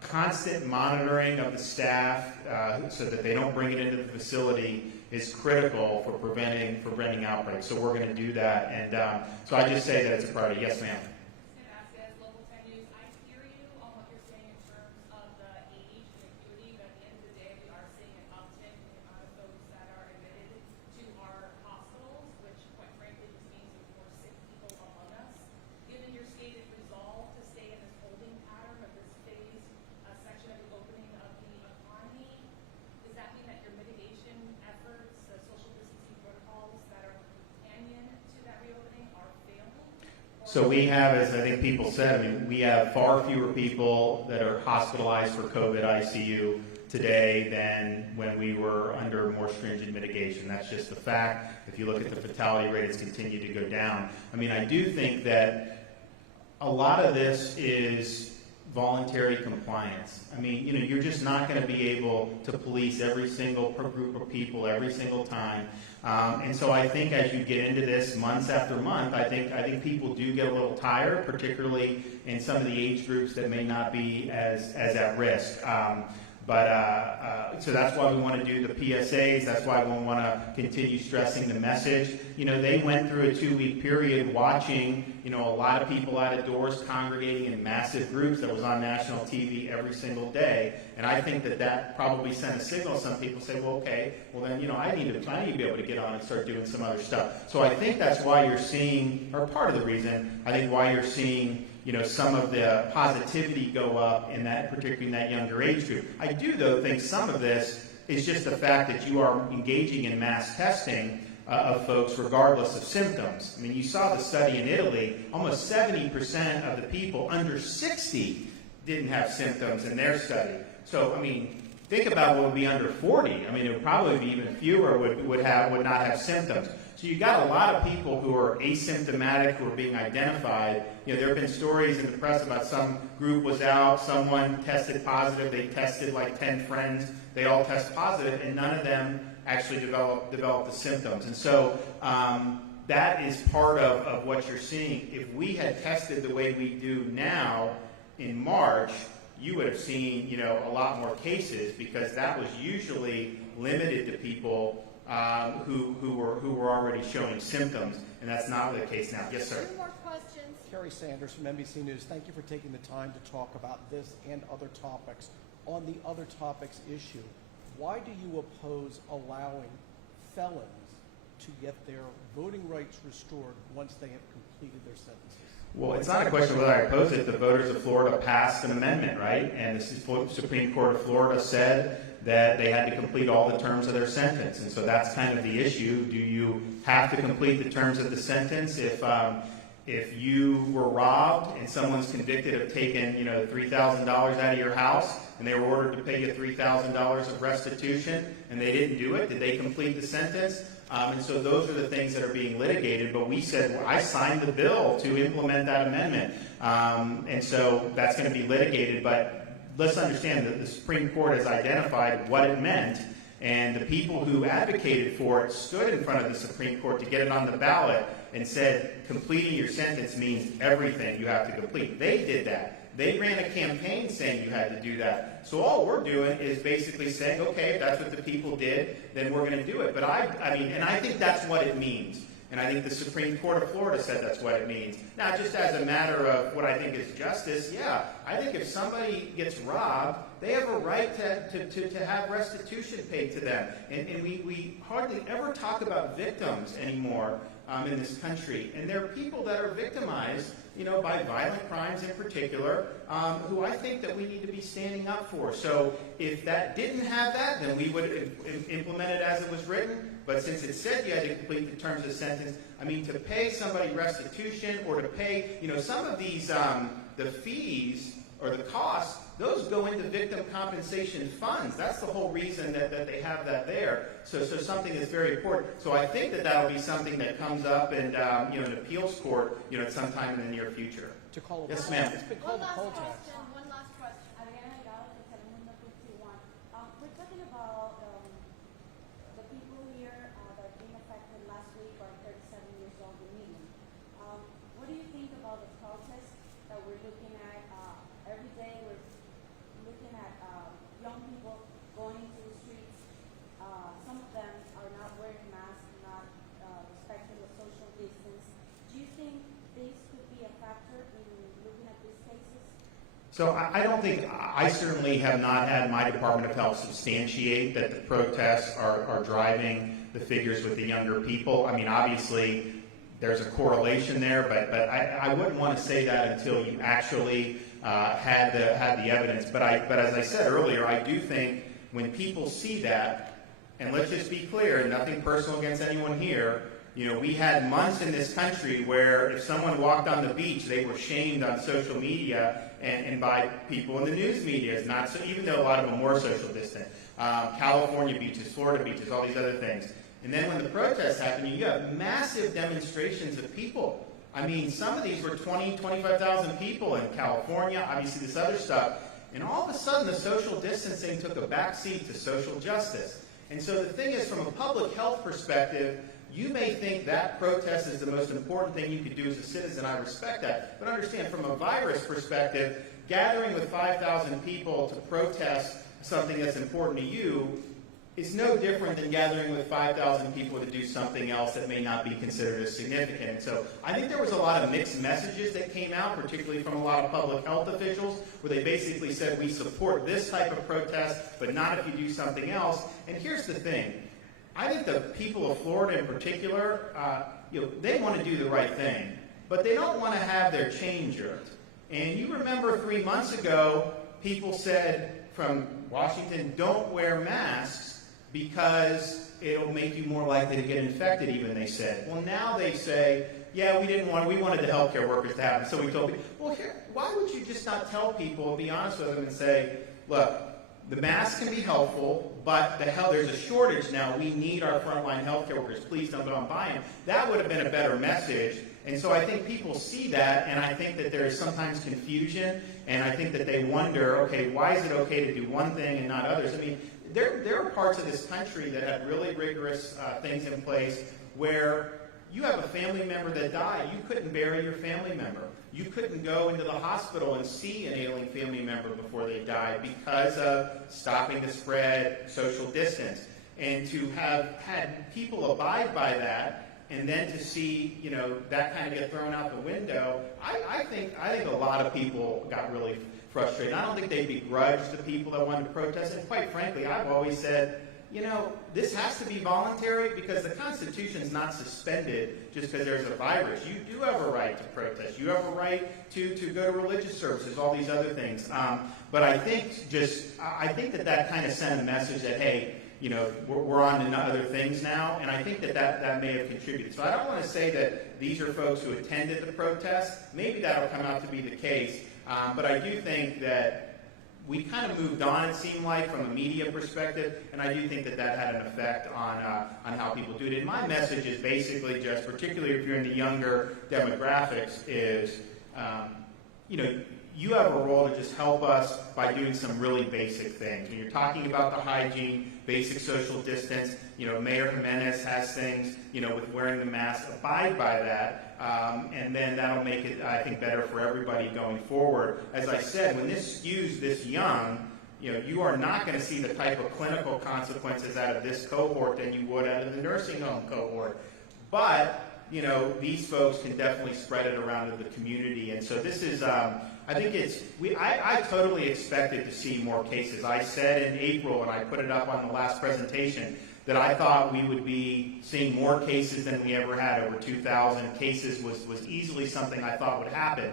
constant monitoring of the staff so that they don't bring it into the facility is critical for preventing outbreaks. So we're going to do that. And so I just say that it's a priority. Yes, ma'am. So we have, as I think people said, we have far fewer people that are hospitalized for COVID ICU today than when we were under more stringent mitigation. That's just a fact. If you look at the fatality rate, it's continued to go down. I mean, I do think that a lot of this is voluntary compliance. I mean, you're just not going to be able to police every single group of people every single time. And so I think as you get into this months after month, I think people do get a little tired, particularly in some of the age groups that may not be as at risk. So that's why we want to do the PSAs. That's why we want to continue stressing the message. They went through a 2-week period watching, a lot of people out of doors congregating in massive groups that was on national TV every single day. And I think that probably sent a signal. Some people say, well, okay, well then, I need to be able to get on and start doing some other stuff. So I think that's why you're seeing, or part of the reason, I think why you're seeing some of the positivity go up in that, particularly in that younger age group. I do, though, think some of this is just the fact that you are engaging in mass testing of folks regardless of symptoms. I mean, you saw the study in Italy, almost 70% of the people under 60 didn't have symptoms in their study. So, I mean, think about what would be under 40. I mean, it would probably be even fewer would not have symptoms. So you got a lot of people who are asymptomatic who are being identified. There have been stories in the press about some group was out, someone tested positive, they tested like 10 friends, they all test positive, and none of them actually developed the symptoms. And so that is part of what you're seeing. If we had tested the way we do now in March, you would have seen a lot more cases because that was usually limited to people who were already showing symptoms, and that's not the case now. Yes, sir. Any more questions? Kerry Sanders from NBC News. Thank you for taking the time to talk about this and other topics. On the other topics issue, why do you oppose allowing felons to get their voting rights restored once they have completed their sentences? Well, it's not a question of whether I oppose it. The voters of Florida passed an amendment, right? And the Supreme Court of Florida said that they had to complete all the terms of their sentence. And so that's kind of the issue. Do you have to complete the terms of the sentence? If you were robbed and someone's convicted of taking, $3,000 out of your house and they were ordered to pay you $3,000 of restitution and they didn't do it, did they complete the sentence? And so those are the things that are being litigated. But we said, well, I signed the bill to implement that amendment. And so that's going to be litigated. But let's understand that the Supreme Court has identified what it meant. And the people who advocated for it stood in front of the Supreme Court to get it on the ballot and said, completing your sentence means everything you have to complete. They did that. They ran a campaign saying you had to do that. So all we're doing is basically saying, okay, if that's what the people did, then we're going to do it. But I think that's what it means. And I think the Supreme Court of Florida said that's what it means. Now, just as a matter of what I think is justice, yeah, I think if somebody gets robbed, they have a right to have restitution paid to them. And we hardly ever talk about victims anymore in this country. And there are people that are victimized, by violent crimes in particular, who I think that we need to be standing up for. So if that didn't have that, then we would implement it as it was written. But since it said you had to complete the terms of the sentence, to pay somebody restitution or to pay, some of these, the fees or the costs, those go into victim compensation funds. That's the whole reason that they have that there. So something that's very important. So I think that that'll be something that comes up in an appeals court, at some time in the near future. To call a Yes, poll. ma'am. It's been called a poll tax. One last question. Adriana Gallo, de Telemundo 51. We're talking about the people here that are being affected last week are 37 years old remaining. What do you think about the protests that we're looking at every day? We're looking at young people going into the streets. Some of them are not wearing masks, not respecting the social distance. Do you think this could be a factor in looking at these cases? So I don't think, I certainly have not had my Department of Health substantiate that the protests are driving the figures with the younger people. Obviously, there's a correlation there, but I wouldn't want to say that until you actually had the evidence. But as I said earlier, I do think when people see that, and let's just be clear, nothing personal against anyone here, we had months in this country where if someone walked on the beach, they were shamed on social media and by people in the news media. It's not so, even though a lot of them were social distant. California beaches, Florida beaches, all these other things. And then when the protests happen, you have massive demonstrations of people. Some of these were 20, 25,000 people in California, obviously this other stuff. And all of a sudden, the social distancing took a backseat to social justice. And so the thing is, from a public health perspective, you may think that protest is the most important thing you could do as a citizen. I respect that. But understand, from a virus perspective, gathering with 5,000 people to protest something that's important to you is no different than gathering with 5,000 people to do something else that may not be considered as significant. And so I think there was a lot of mixed messages that came out, particularly from a lot of public health officials, where they basically said, we support this type of protest, but not if you do something else. And here's the thing. I think the people of Florida in particular, they want to do the right thing, but they don't want to have their change earned. And you remember 3 months ago, people said from Washington, don't wear masks because it'll make you more likely to get infected, even, they said. Well, now they say, yeah, we wanted the healthcare workers to have it. So we told people, well, why would you just not tell people and be honest with them and say, look, the mask can be helpful, but there's a shortage now. We need our frontline healthcare workers. Please don't go and buy them. That would have been a better message. And so I think people see that, and I think that there is sometimes confusion, and I think that they wonder, okay, why is it okay to do one thing and not others? There are parts of this country that have really rigorous things in place where you have a family member that died. You couldn't bury your family member. You couldn't go into the hospital and see an ailing family member before they died because of stopping the spread, social distance. And to have had people abide by that, and then to see, that kind of get thrown out the window, I think a lot of people got really frustrated. I don't think they begrudged the people that wanted to protest. And quite frankly, I've always said, this has to be voluntary because the Constitution is not suspended just because there's a virus. You do have a right to protest. You have a right to go to religious services, all these other things. But I think that kind of sent a message that, hey, we're on to other things now, and I think that may have contributed. So I don't want to say that these are folks who attended the protest. Maybe that'll come out to be the case, but I do think that we kind of moved on, it seemed like, from a media perspective, and I do think that had an effect on how people do it. And my message is basically just, particularly if you're in the younger demographics, is, you have a role to just help us by doing some really basic things. When you're talking about the hygiene, basic social distance, Mayor Jimenez has things, with wearing the mask, abide by that. And then that'll make it, I think, better for everybody going forward. As I said, when this skews this young, you are not going to see the type of clinical consequences out of this cohort than you would out of the nursing home cohort. But, these folks can definitely spread it around to the community. And so this is, I think I totally expected to see more cases. I said in April, and I put it up on the last presentation, that I thought we would be seeing more cases than we ever had. Over 2,000 cases was easily something I thought would happen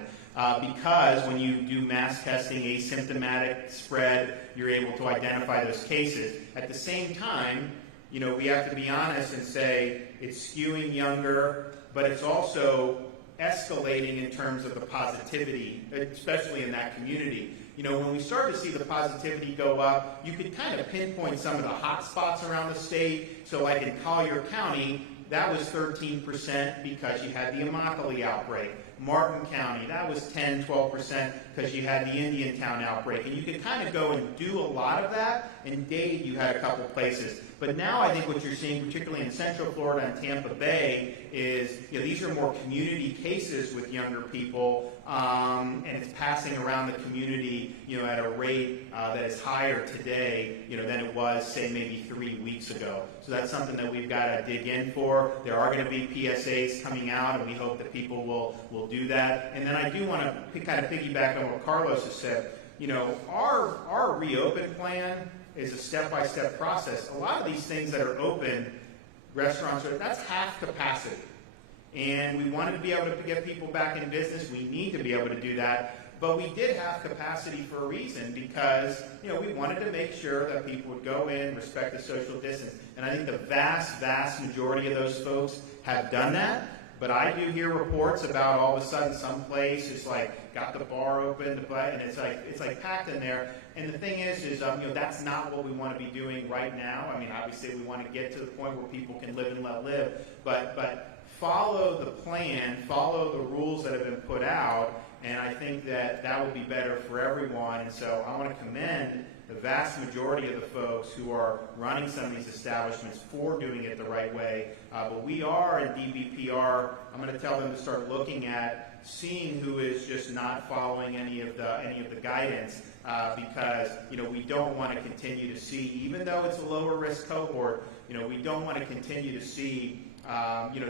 because when you do mass testing, asymptomatic spread, you're able to identify those cases. At the same time, we have to be honest and say it's skewing younger, but it's also escalating in terms of the positivity, especially in that community. When we started to see the positivity go up, you could kind of pinpoint some of the hot spots around the state. So like in Collier County, that was 13% because you had the Immokalee outbreak. Martin County, that was 10, 12% because you had the Indiantown outbreak. And you could kind of go and do a lot of that. In Dade, you had a couple places. But now I think what you're seeing, particularly in Central Florida and Tampa Bay, is these are more community cases with younger people, and it's passing around the community, at a rate that is higher today, than it was, say, maybe 3 weeks ago. So that's something that we've got to dig in for. There are going to be PSAs coming out, and we hope that people will do that. And then I do want to kind of piggyback on what Carlos has said. Our reopen plan is a step-by-step process. A lot of these things that are open, restaurants, that's half capacity. And we wanted to be able to get people back in business. We need to be able to do that. But we did have capacity for a reason because, we wanted to make sure that people would go in, respect the social distance. And I think the vast, vast majority of those folks have done that. But I do hear reports about all of a sudden some place is like got the bar open, and it's like packed in there. And the thing is that's not what we want to be doing right now. I mean, obviously we want to get to the point where people can live and let live, but follow the plan, follow the rules that have been put out, and I think that would be better for everyone. And so I want to commend the vast majority of the folks who are running some of these establishments for doing it the right way. But we are in DBPR. I'm going to tell them to start looking at seeing who is just not following any of the guidance because we don't want to continue to see, even though it's a lower risk cohort, we don't want to continue to see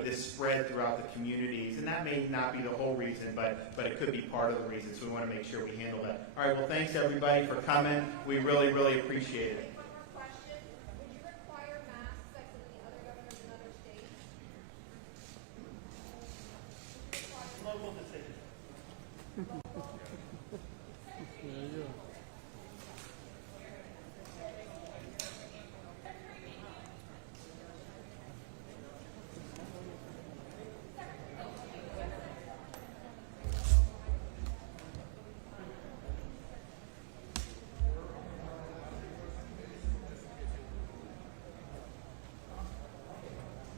this spread throughout the communities. And that may not be the whole reason, but it could be part of the reason. So we want to make sure we handle that. All right, well, thanks everybody for coming. We really, really appreciate it.